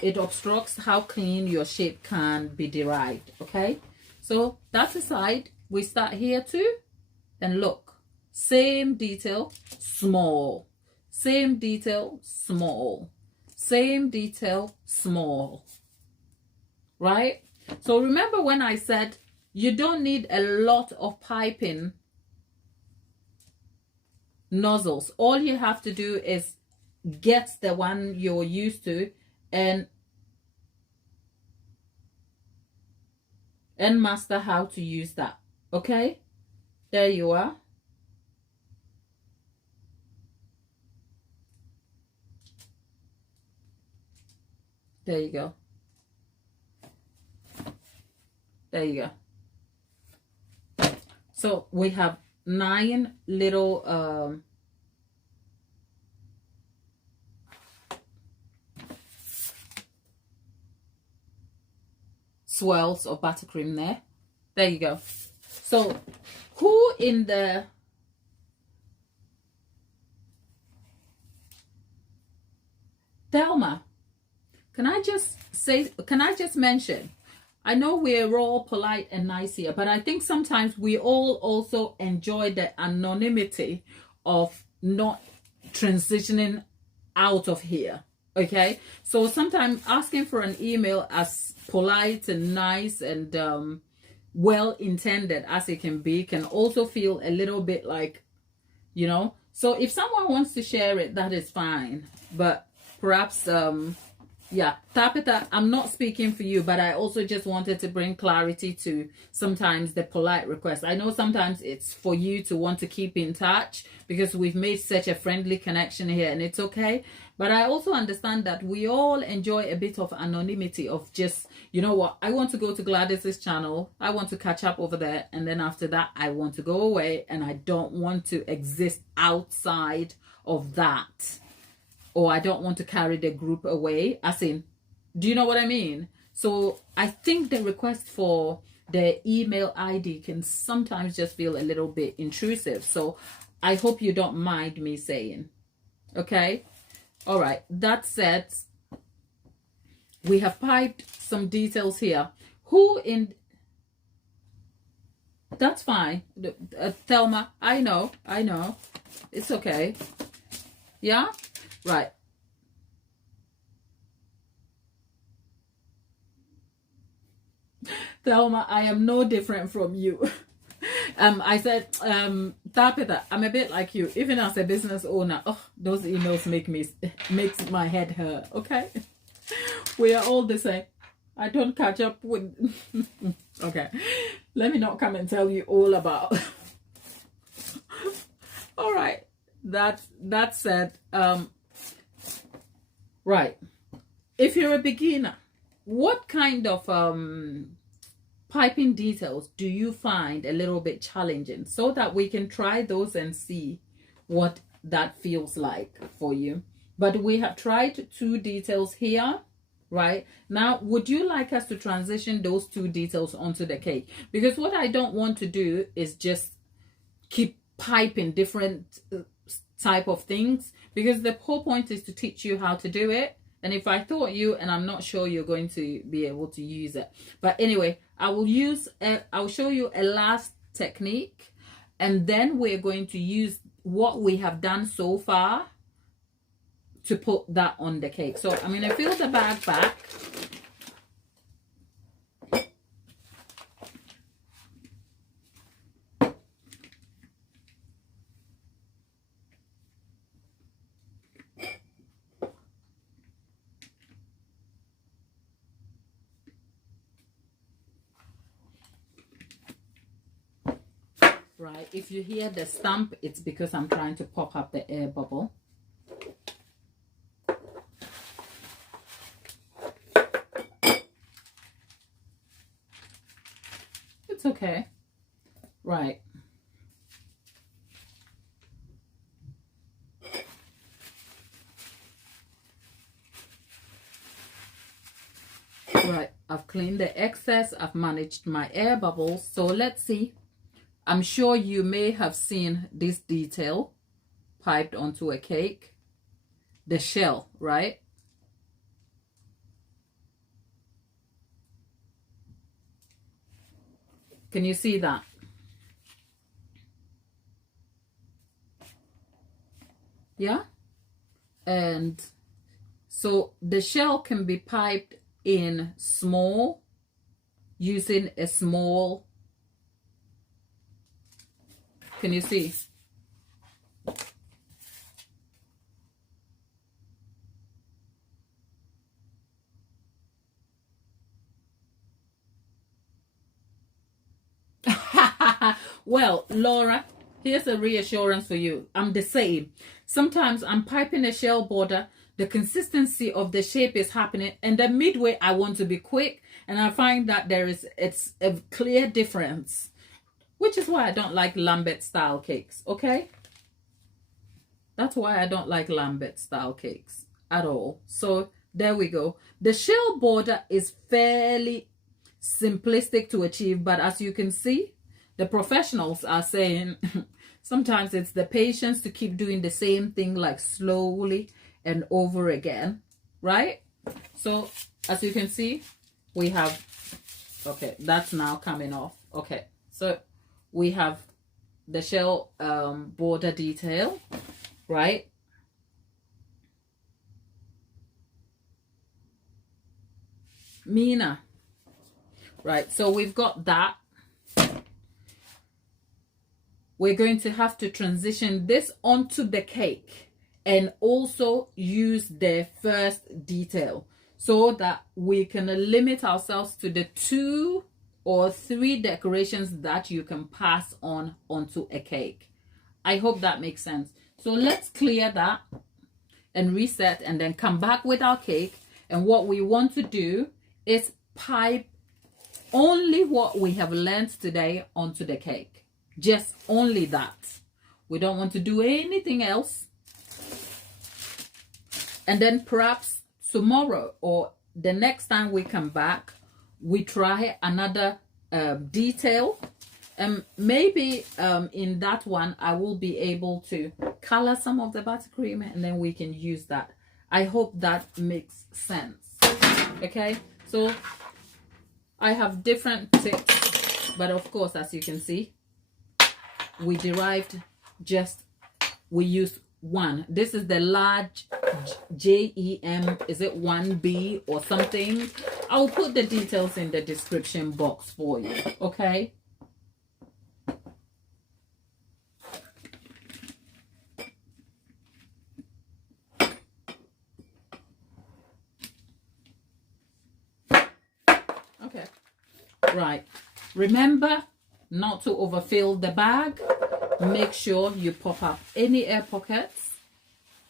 It obstructs how clean your shape can be derived. Okay? So that's aside. We start here too. And look, same detail, small. Same detail, small. Same detail, small. Right? So remember when I said you don't need a lot of piping nozzles. All you have to do is get the one you're used to and master how to use that. Okay? There you are. There you go. There you go. So we have 9 little swirls of buttercream there. There you go. So who in the Thelma, can I just mention, I know we're all polite and nice here, but I think sometimes we all also enjoy the anonymity of not transitioning out of here. Okay, so sometimes asking for an email, as polite and nice and well intended as it can be, can also feel a little bit like, you know. So if someone wants to share it, that is fine, but perhaps yeah, Tapita, I'm not speaking for you, but I also just wanted to bring clarity to sometimes the polite request. I know sometimes it's for you to want to keep in touch because we've made such a friendly connection here, and it's okay. But I also understand that we all enjoy a bit of anonymity of just, you know what, I want to go to Gladys's channel, I want to catch up over there, and then after that I want to go away, and I don't want to exist outside of that. Or I don't want to carry the group away, as in, do you know what I mean? So I think the request for the email ID can sometimes just feel a little bit intrusive. So I hope you don't mind me saying, okay? All right, that said, we have piped some details here. Who in, that's fine. Thelma, I know, it's okay. Yeah? Right. Thelma, I am no different from you. I said, Tapita, I'm a bit like you. Even as a business owner, oh, those emails makes my head hurt. Okay, we are all the same. I don't catch up with. Okay, let me not come and tell you all about. All right, that said, right. If you're a beginner, what kind of piping details do you find a little bit challenging, so that we can try those and see what that feels like for you? But we have tried 2 details here. right? Now, would you like us to transition those two details onto the cake? Because what I don't want to do is just keep piping different type of things, because the whole point is to teach you how to do it. And if I taught you and I'm not sure you're going to be able to use it, but anyway, I'll show you a last technique, and then we're going to use what we have done so far to put that on the cake. So I'm going to fill the bag back. Right, if you hear the stamp, it's because I'm trying to pop up the air bubble. It's okay. Right. Right, I've cleaned the excess. I've managed my air bubbles. So let's see. I'm sure you may have seen this detail piped onto a cake. The shell, right? Can you see that? Yeah? And so the shell can be piped in small, using a small, can you see? Well, Laura, here's a reassurance for you. I'm the same. Sometimes I'm piping a shell border, the consistency of the shape is happening, and then midway I want to be quick, and I find that it's a clear difference, which is why I don't like Lambert style cakes. Okay, that's why I don't like Lambert style cakes at all. So there we go. The shell border is fairly simplistic to achieve, but as you can see, the professionals are saying sometimes it's the patience to keep doing the same thing, like slowly and over again, right? So as you can see, we have, okay, that's now coming off. Okay, so we have the shell border detail, right? Mina, right? So we've got that. We're going to have to transition this onto the cake and also use the first detail so that we can limit ourselves to the 2 or 3 decorations that you can pass on onto a cake. I hope that makes sense. So let's clear that and reset, and then come back with our cake. And what we want to do is pipe only what we have learned today onto the cake. Just only that. We don't want to do anything else. And then perhaps tomorrow or the next time we come back, we try another detail. And maybe in that one, I will be able to color some of the buttercream, and then we can use that. I hope that makes sense. Okay, so I have different tips, but of course, as you can see, we used one. This is the large JEM, is it 1B or something? I'll put the details in the description box for you, okay? Okay, right. Remember not to overfill the bag. Make sure you pop up any air pockets.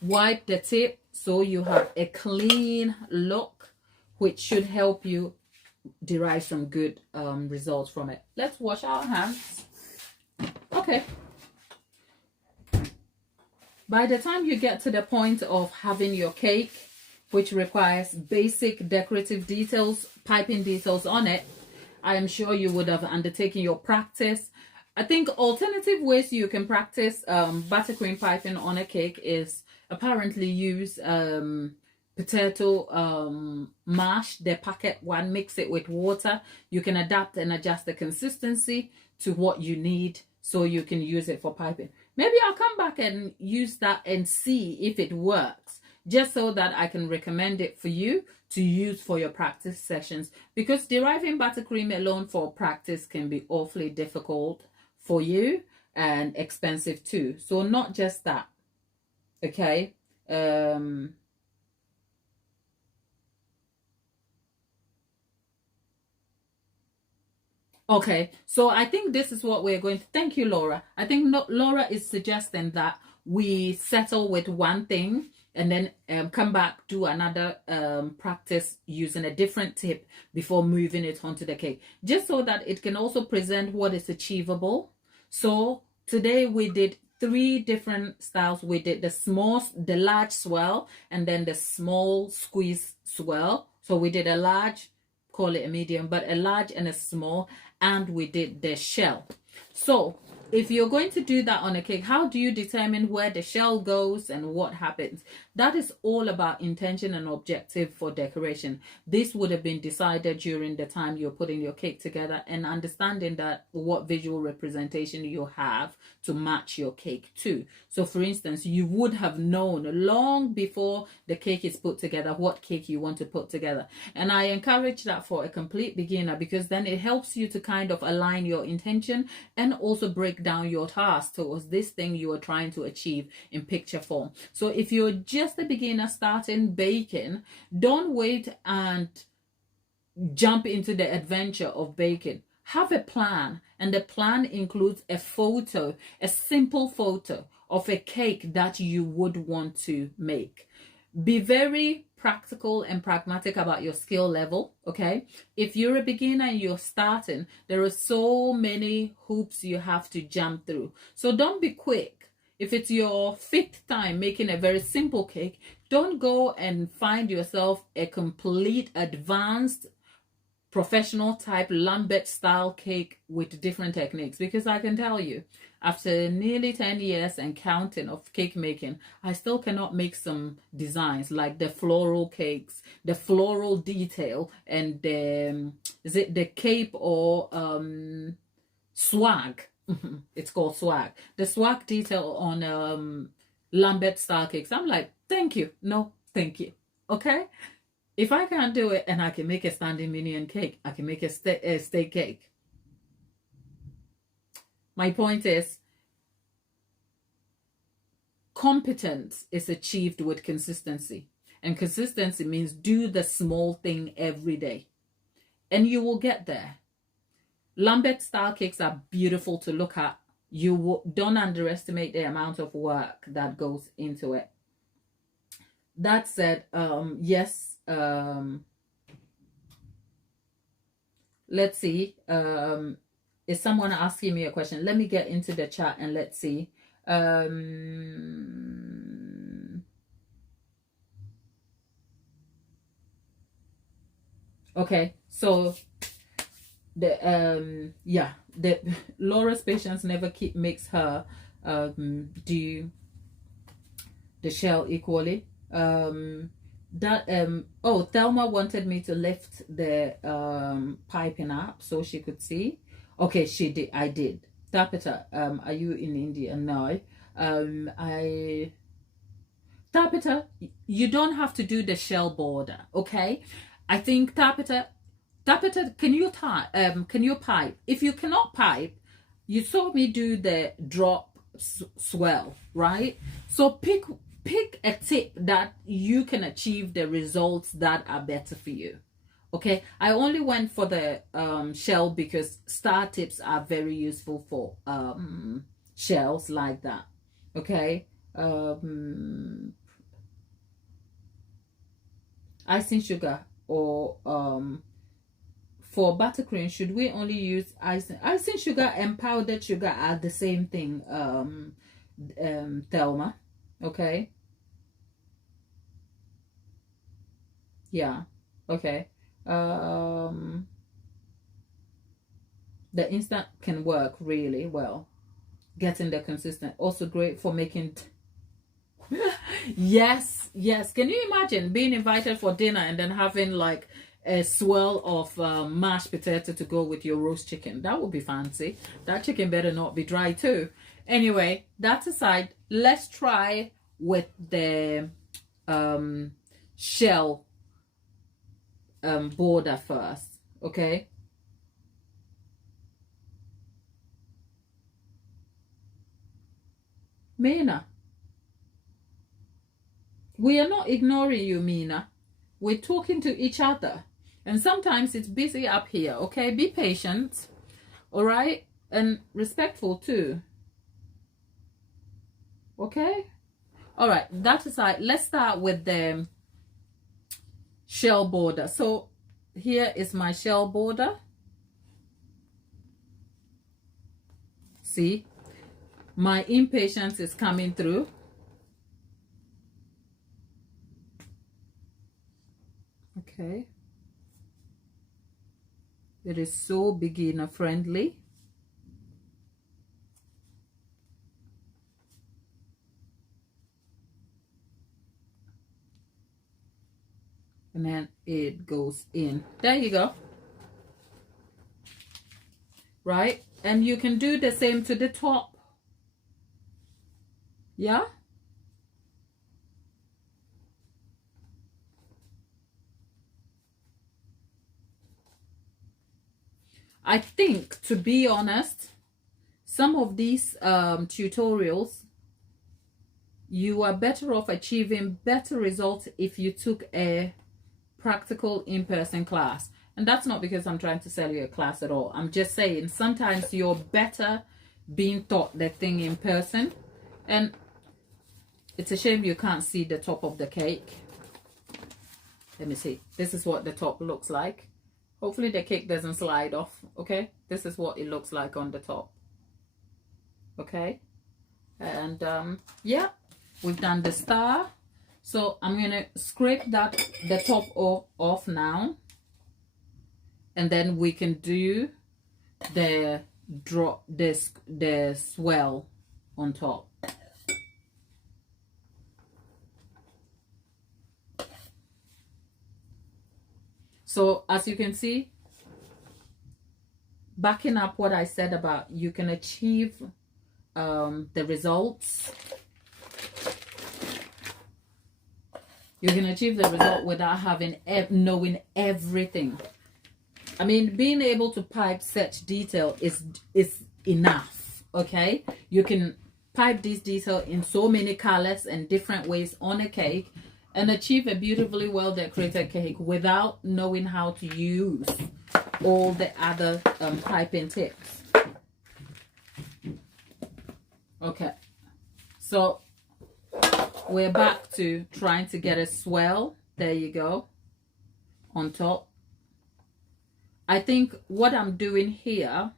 Wipe the tip so you have a clean look, which should help you derive some good results from it. Let's wash our hands. Okay. By the time you get to the point of having your cake, which requires basic decorative details, piping details on it, I am sure you would have undertaken your practice. I think alternative ways you can practice buttercream piping on a cake is apparently use potato mash, the packet one, mix it with water. You can adapt and adjust the consistency to what you need so you can use it for piping. Maybe I'll come back and use that and see if it works, just so that I can recommend it for you to use for your practice sessions, because deriving buttercream alone for practice can be awfully difficult for you and expensive too. So not just that, okay? Okay, so I think this is what we're going to, thank you, Laura. I think Laura is suggesting that we settle with one thing and then come back, do another practice using a different tip before moving it onto the cake, just so that it can also present what is achievable. So today we did 3 different styles. We did the large swirl, and then the small squeeze swirl. So we did a large, call it a medium, but a large and a small, and we did the shell. So if you're going to do that on a cake, how do you determine where the shell goes and what happens? That is all about intention and objective for decoration. This would have been decided during the time you're putting your cake together and understanding that what visual representation you have to match your cake to. So for instance, you would have known long before the cake is put together what cake you want to put together. And I encourage that for a complete beginner, because then it helps you to kind of align your intention and also break down your task towards this thing you are trying to achieve in picture form. So if you're just a beginner starting baking, don't wait and jump into the adventure of baking. Have a plan, and the plan includes a photo, a simple photo of a cake that you would want to make. Be very practical and pragmatic about your skill level, okay? If you're a beginner and you're starting, there are so many hoops you have to jump through. So don't be quick. If it's your 5th time making a very simple cake, don't go and find yourself a complete advanced professional type Lambert style cake with different techniques, because I can tell you, after nearly 10 years and counting of cake making, I still cannot make some designs like the floral cakes, the floral detail, and the is it the cape or swag? It's called swag. The swag detail on Lambert style cakes. I'm like, thank you, no thank you. Okay, if I can't do it and I can make a standing minion cake, I can make a steak cake. My point is, competence is achieved with consistency. And consistency means do the small thing every day. And you will get there. Lambert style cakes are beautiful to look at. Don't underestimate the amount of work that goes into it. That said, yes, let's see. Is someone asking me a question? Let me get into the chat and let's see. Okay, so the Laura's patience never makes her do the shell equally. Thelma wanted me to lift the piping up so she could see. Okay, she did. I did. Tapita, are you in India? No. Tapita, you don't have to do the shell border, okay? I think Tapita, can you pipe? If you cannot pipe, you saw me do the drop swell, right? So pick a tip that you can achieve the results that are better for you. Okay, I only went for the shell because star tips are very useful for shells like that. Okay, icing sugar or for buttercream, should we only use icing sugar and powdered sugar are the same thing, Thelma. Okay. Yeah. Okay. Um, the instant can work really well. Getting the consistent. Also great for making. Yes, yes. Can you imagine being invited for dinner and then having like a swirl of mashed potato to go with your roast chicken? That would be fancy. That chicken better not be dry too. Anyway, that aside, let's try with the um, shell border first. Okay. Mina, we are not ignoring you, Mina. We're talking to each other. And sometimes it's busy up here, okay? Be patient, all right? And respectful too, okay? All right, that aside, let's start with the shell border. So here is my shell border. See, my impatience is coming through. Okay. It is so beginner friendly. And then it goes in. There you go. Right? And you can do the same to the top. Yeah? I think, to be honest, some of these tutorials, you are better off achieving better results if you took a practical in-person class. And that's not because I'm trying to sell you a class at all. I'm just saying sometimes you're better being taught the thing in person. And it's a shame you can't see the top of the cake. Let me see. This is what the top looks like. Hopefully the cake doesn't slide off, okay? This is what it looks like on the top. Okay? And yeah, we've done the star. So I'm going to scrape the top off now. And then we can do the drop the swell on top. So as you can see, backing up what I said about you can achieve the results. You can achieve the result without having knowing everything. I mean, being able to pipe such detail is enough. Okay, you can pipe this detail in so many colors and different ways on a cake and achieve a beautifully well decorated cake without knowing how to use all the other piping tips. Okay, so we're back to trying to get a swell. There you go, on top. I think what I'm doing here,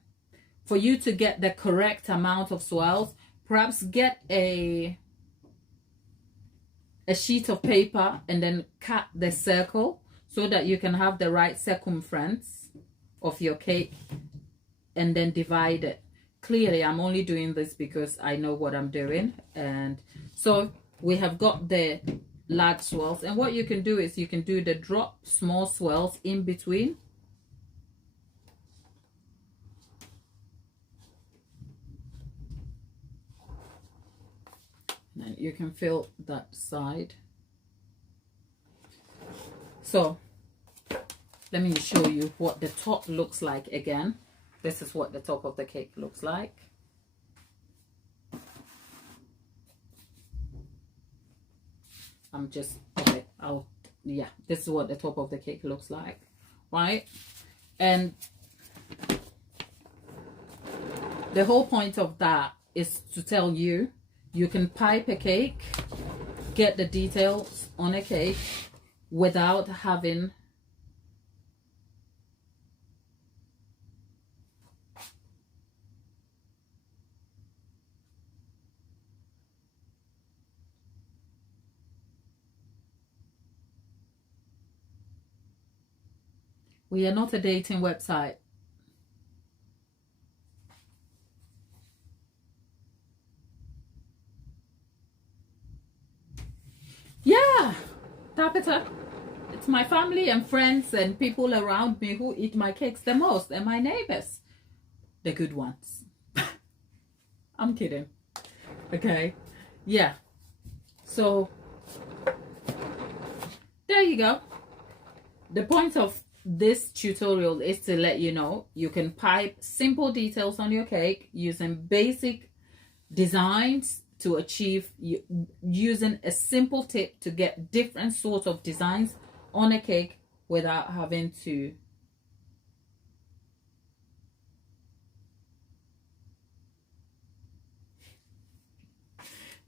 for you to get the correct amount of swells, perhaps get a sheet of paper and then cut the circle so that you can have the right circumference of your cake and then divide it. Clearly, I'm only doing this because I know what I'm doing. And so we have got the large swells. And what you can do is you can do the drop small swells in between. And you can fill that side. So let me show you what the top looks like again. This is what the top of the cake looks like. I'm just, okay, yeah, this is what the top of the cake looks like, right? And the whole point of that is to tell you, you can pipe a cake, get the details on a cake without having We are not a dating website. Yeah, Tabitha. It's my family and friends and people around me who eat my cakes the most, and my neighbors, the good ones. I'm kidding. Okay. Yeah. So there you go. The point of this tutorial is to let you know you can pipe simple details on your cake using basic designs to achieve, using a simple tip to get different sorts of designs on a cake without having to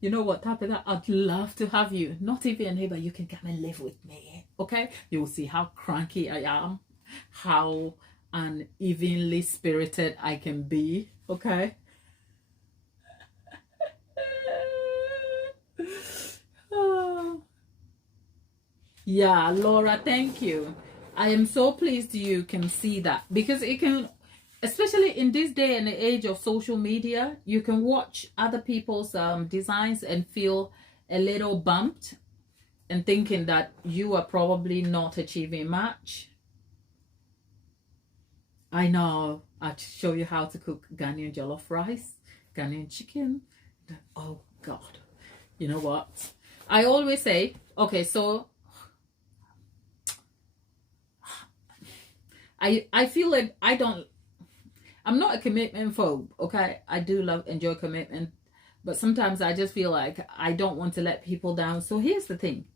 you know what, Tabitha, I'd love to have you, not even a neighbor, you can come and live with me, okay? You'll see how cranky I am, how unevenly spirited I can be, okay? Oh. Yeah, Laura, thank you. I am so pleased you can see that, because it can, especially in this day and age of social media, you can watch other people's designs and feel a little bumped and thinking that you are probably not achieving much. I know. I'll show you how to cook Ghanaian jollof rice, Ghanaian chicken. Oh God. You know what? I always say, okay, so I feel like I'm not a commitment phobe, okay? I do enjoy commitment, but sometimes I just feel like I don't want to let people down. So here's the thing.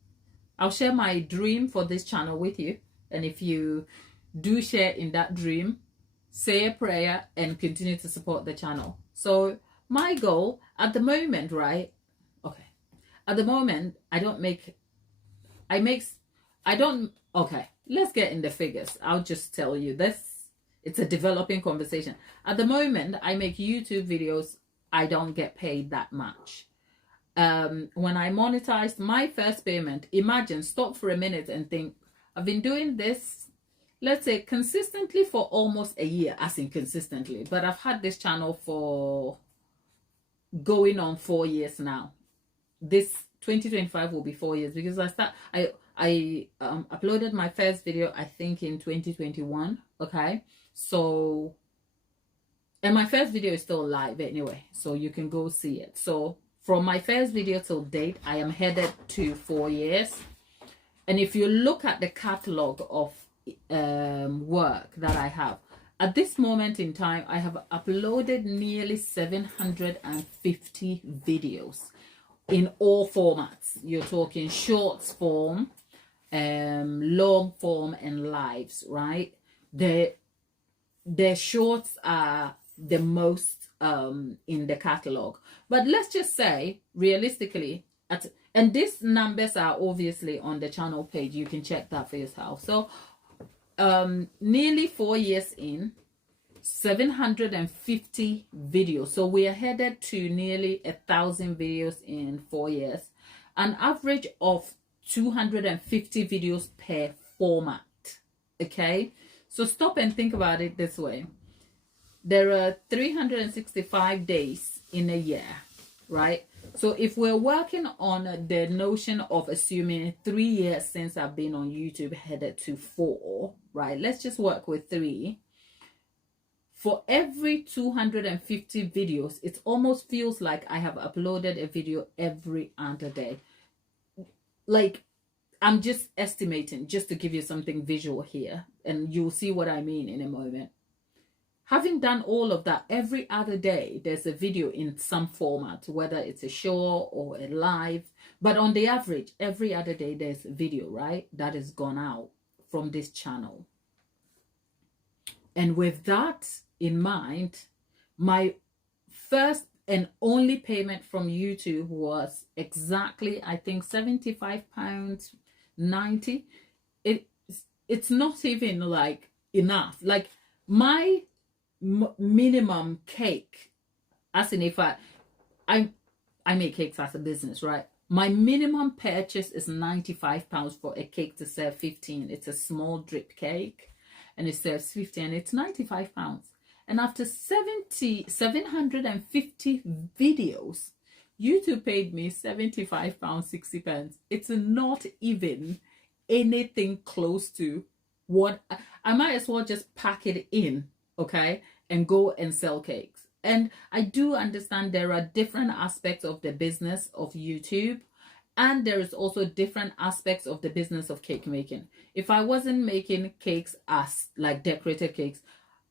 I'll share my dream for this channel with you. And if you do share in that dream, say a prayer and continue to support the channel. So my goal at the moment, right? Okay. At the moment, okay, let's get in the figures. I'll just tell you this. It's a developing conversation. At the moment, I make YouTube videos. I don't get paid that much. When I monetized my first payment, imagine, stop for a minute and think, I've been doing this, let's say consistently for almost a year, as in consistently, but I've had this channel for going on 4 years now. This 2025 will be 4 years, because I uploaded my first video, I think, in 2021. Okay, so, and my first video is still live anyway, so you can go see it. So from my first video till date, I am headed to 4 years. And if you look at the catalog of work that I have, at this moment in time, I have uploaded nearly 750 videos in all formats. You're talking shorts form, long form, and lives, right? The shorts are the most in the catalog. But let's just say, realistically, and these numbers are obviously on the channel page. You can check that for yourself. So nearly 4 years in, 750 videos. So we are headed to nearly 1,000 videos in 4 years. An average of 250 videos per format. Okay, so stop and think about it this way. There are 365 days in a year, right? So if we're working on the notion of assuming 3 years since I've been on YouTube, headed to 4, right? Let's just work with 3. For every 250 videos, it almost feels like I have uploaded a video every other day. Like, I'm just estimating, just to give you something visual here, and you'll see what I mean in a moment. Having done all of that, every other day, there's a video in some format, whether it's a show or a live. But on the average, every other day, there's a video, right, that has gone out from this channel. And with that in mind, my first and only payment from YouTube was exactly, I think, £75.90. It's not even like enough. Like my minimum cake, as in, if I make cakes as a business, right? My minimum purchase is £95 for a cake to serve 15. It's a small drip cake. and it serves 50, and it's £95. And after 750 videos, YouTube paid me £75.60. It's not even anything close to what I might as well just pack it in, okay, and go and sell cakes. And I do understand there are different aspects of the business of YouTube, and there is also different aspects of the business of cake making. If I wasn't making cakes as like decorated cakes,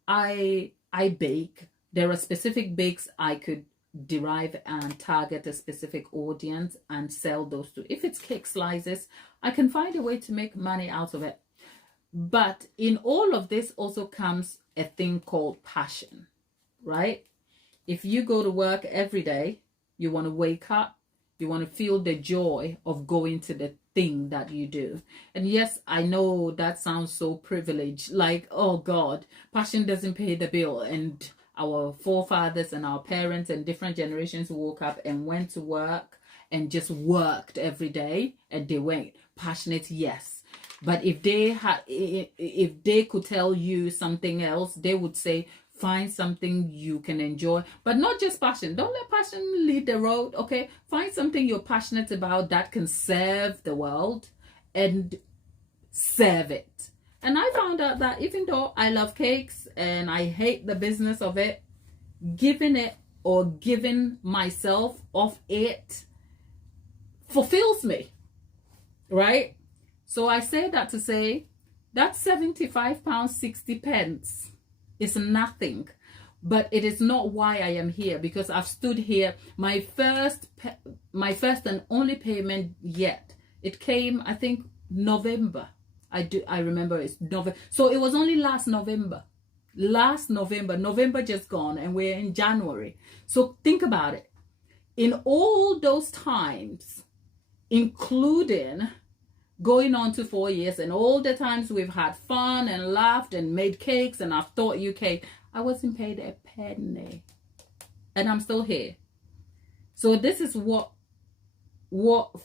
I bake. There are specific bakes I could derive and target a specific audience and sell those to. If it's cake slices, I can find a way to make money out of it. But in all of this also comes a thing called passion, right? If you go to work every day, you want to wake up, you want to feel the joy of going to the thing that you do. And yes, I know that sounds so privileged, like, oh God, passion doesn't pay the bill. And our forefathers and our parents and different generations woke up and went to work and just worked every day, and they weren't passionate. Yes, but if they could tell you something else, they would say, find something you can enjoy, but not just passion. Don't let passion lead the road, okay? Find something you're passionate about that can serve the world, and serve it. And I found out that even though I love cakes and I hate the business of it, giving it or giving myself of it fulfills me, right? So I say that to say that £75.60 is nothing, but it is not why I am here, because I've stood here. My first and only payment yet, it came, I think, November. I remember it's November. So it was only last November. November just gone, and we're in January. So think about it. In all those times, including going on to 4 years, and all the times we've had fun and laughed and made cakes and I've taught you cake, I wasn't paid a penny, and I'm still here. So this is what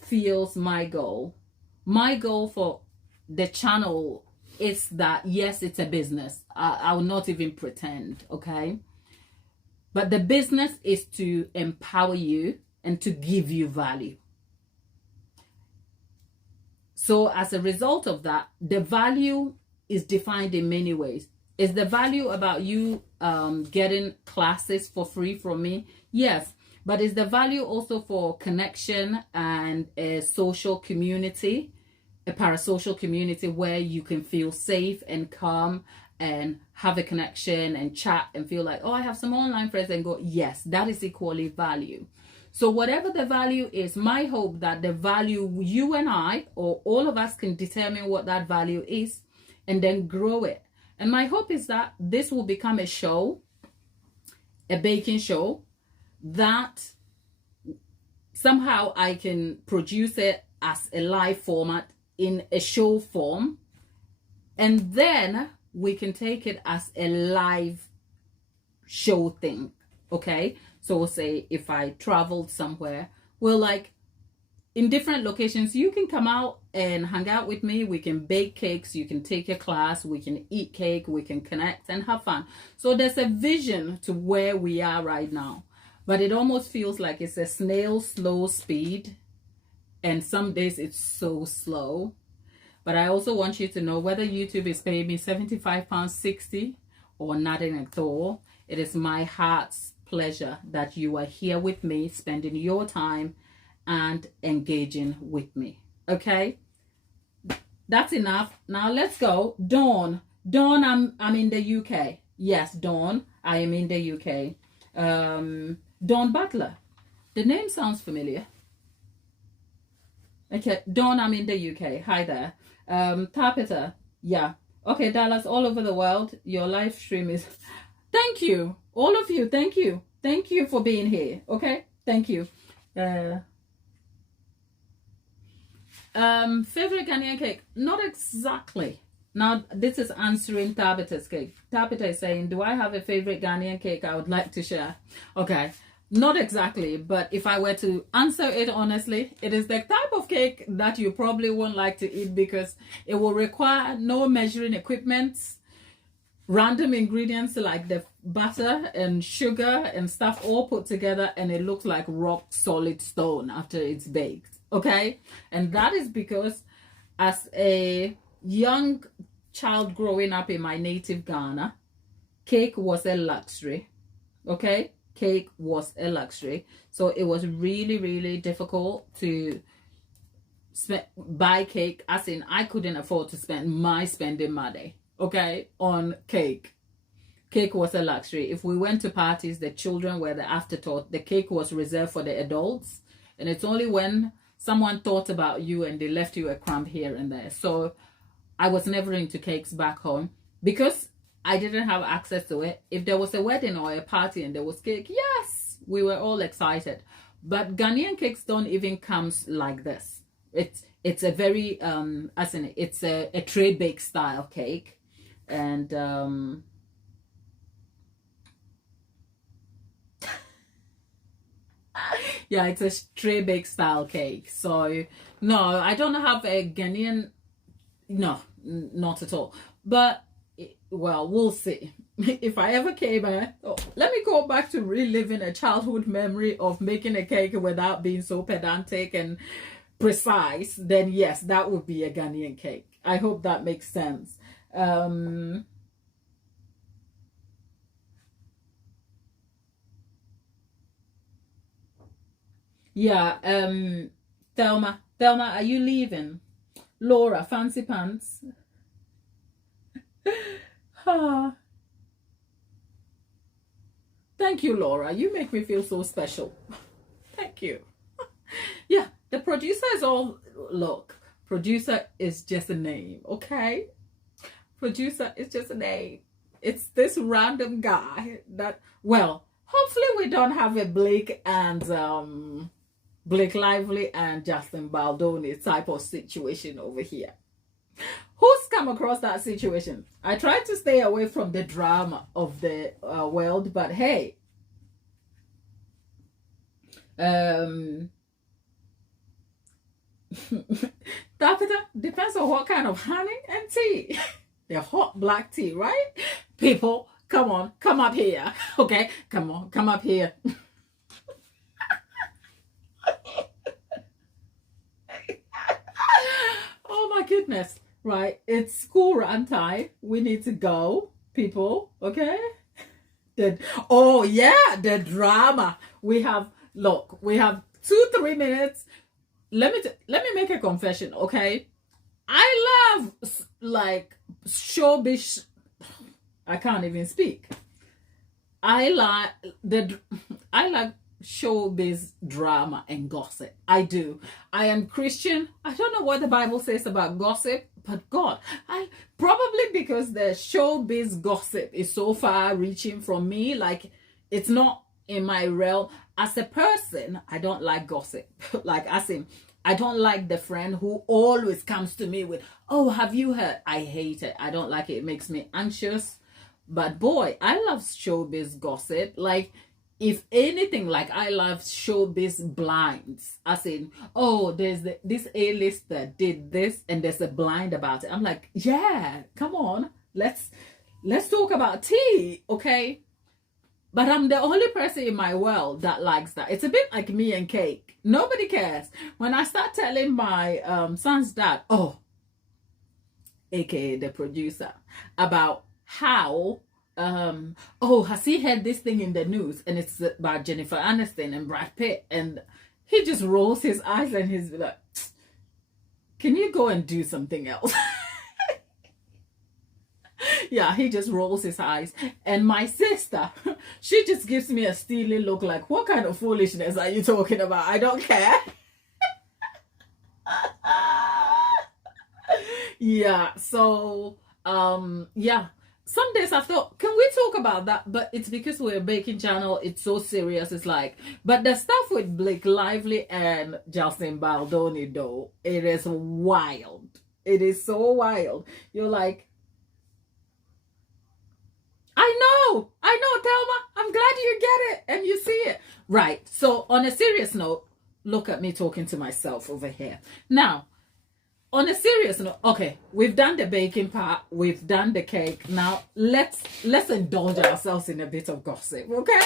fuels my goal. My goal for the channel is that, yes, it's a business. I will not even pretend, okay? But the business is to empower you and to give you value. So as a result of that, the value is defined in many ways. Is the value about you getting classes for free from me? Yes. But is the value also for connection and a social community, a parasocial community where you can feel safe and calm and have a connection and chat and feel like, oh, I have some online friends, and go, yes, that is equally value. So whatever the value is, my hope that the value, you and I, or all of us, can determine what that value is and then grow it. And my hope is that this will become a show, a baking show, that somehow I can produce it as a live format in a show form, and then we can take it as a live show thing, okay? So we'll say if I traveled somewhere, well, like in different locations, you can come out and hang out with me. We can bake cakes, you can take a class, we can eat cake, we can connect and have fun. So there's a vision to where we are right now, but it almost feels like it's a snail's slow speed, and some days it's so slow. But I also want you to know, whether YouTube is paying me £75.60 or nothing at all, it is my heart's pleasure that you are here with me, spending your time and engaging with me. Okay, that's enough. Now let's go. Dawn, I'm in the UK. Yes, Dawn, I am in the UK. Dawn Butler, the name sounds familiar. Okay, Dawn, I'm in the UK. Hi there. Tapita, yeah. Okay, Dallas, all over the world, your live stream is... Thank you, all of you. Thank you for being here. Okay, thank you. Favorite Ghanaian cake? Not exactly. Now this is answering Tabitha's cake. Tabitha is saying, do I have a favorite Ghanaian cake I would like to share? Okay, not exactly, but if I were to answer it honestly, it is the type of cake that you probably won't like to eat, because it will require no measuring equipment. random ingredients like the butter and sugar and stuff all put together, and it looks like rock solid stone after it's baked. Okay, and that is because as a young child growing up in my native Ghana, cake was a luxury. Okay, cake was a luxury, so it was really, really difficult to buy cake, as in I couldn't afford to spend my spending money, okay, on cake. Cake was a luxury. If we went to parties, the children were the afterthought. The cake was reserved for the adults, and it's only when someone thought about you and they left you a crumb here and there. So I was never into cakes back home because I didn't have access to it. If there was a wedding or a party and there was cake, yes, we were all excited. But Ghanaian cakes don't even come like this. It's a very it's a tray bake style cake, and yeah, it's a tray bake style cake. So no, I don't have a Ghanaian, no, not at all. But well, we'll see. If I ever came let me go back to reliving a childhood memory of making a cake without being so pedantic and precise, then yes, that would be a Ghanaian cake. I hope that makes sense. Yeah, Thelma, are you leaving? Laura, fancy pants. Ah. Thank you, Laura. You make me feel so special. Thank you. Yeah, the producer is all, look, producer is just a name, okay? Producer is just a name. It's this random guy that, well, hopefully we don't have a Blake Lively and Justin Baldoni type of situation over here. Who's come across that situation? I try to stay away from the drama of the world, but hey, depends on what kind of honey and tea. The hot black tea, right? People, come on, come up here. Okay, come on, come up here. Oh my goodness. Right, it's school run time. We need to go, people. Okay. Oh yeah, the drama. We have 2-3 minutes. Let me make a confession, okay? I love like showbiz. I can't even speak. I like showbiz drama and gossip. I do. I am Christian. I don't know what the Bible says about gossip, but God, probably because the showbiz gossip is so far reaching from me, like it's not in my realm. As a person, I don't like gossip. Like I don't like the friend who always comes to me with, oh, have you heard? I hate it. I don't like it. It makes me anxious. But boy, I love showbiz gossip. Like, if anything, like I love showbiz blinds. As in, oh, there's this A-lister did this and there's a blind about it. I'm like, yeah, come on. Let's talk about tea, okay? But I'm the only person in my world that likes that. It's a bit like me and cake. Nobody cares. When I start telling my son's dad, oh, aka the producer, about how oh, has he heard this thing in the news? And it's about Jennifer Aniston and Brad Pitt. And he just rolls his eyes and he's like, can you go and do something else? Yeah, he just rolls his eyes. And my sister, she just gives me a steely look like, what kind of foolishness are you talking about? I don't care. Yeah, so, yeah. Some days I thought, can we talk about that? But it's because we're a baking channel. It's so serious. It's like, but the stuff with Blake Lively and Justin Baldoni, though, it is wild. It is so wild. You're like, I know, Thelma. I'm glad you get it and you see it. Right. So on a serious note, look at me talking to myself over here. Now, on a serious note, okay, we've done the baking part, we've done the cake. Now let's indulge ourselves in a bit of gossip, okay?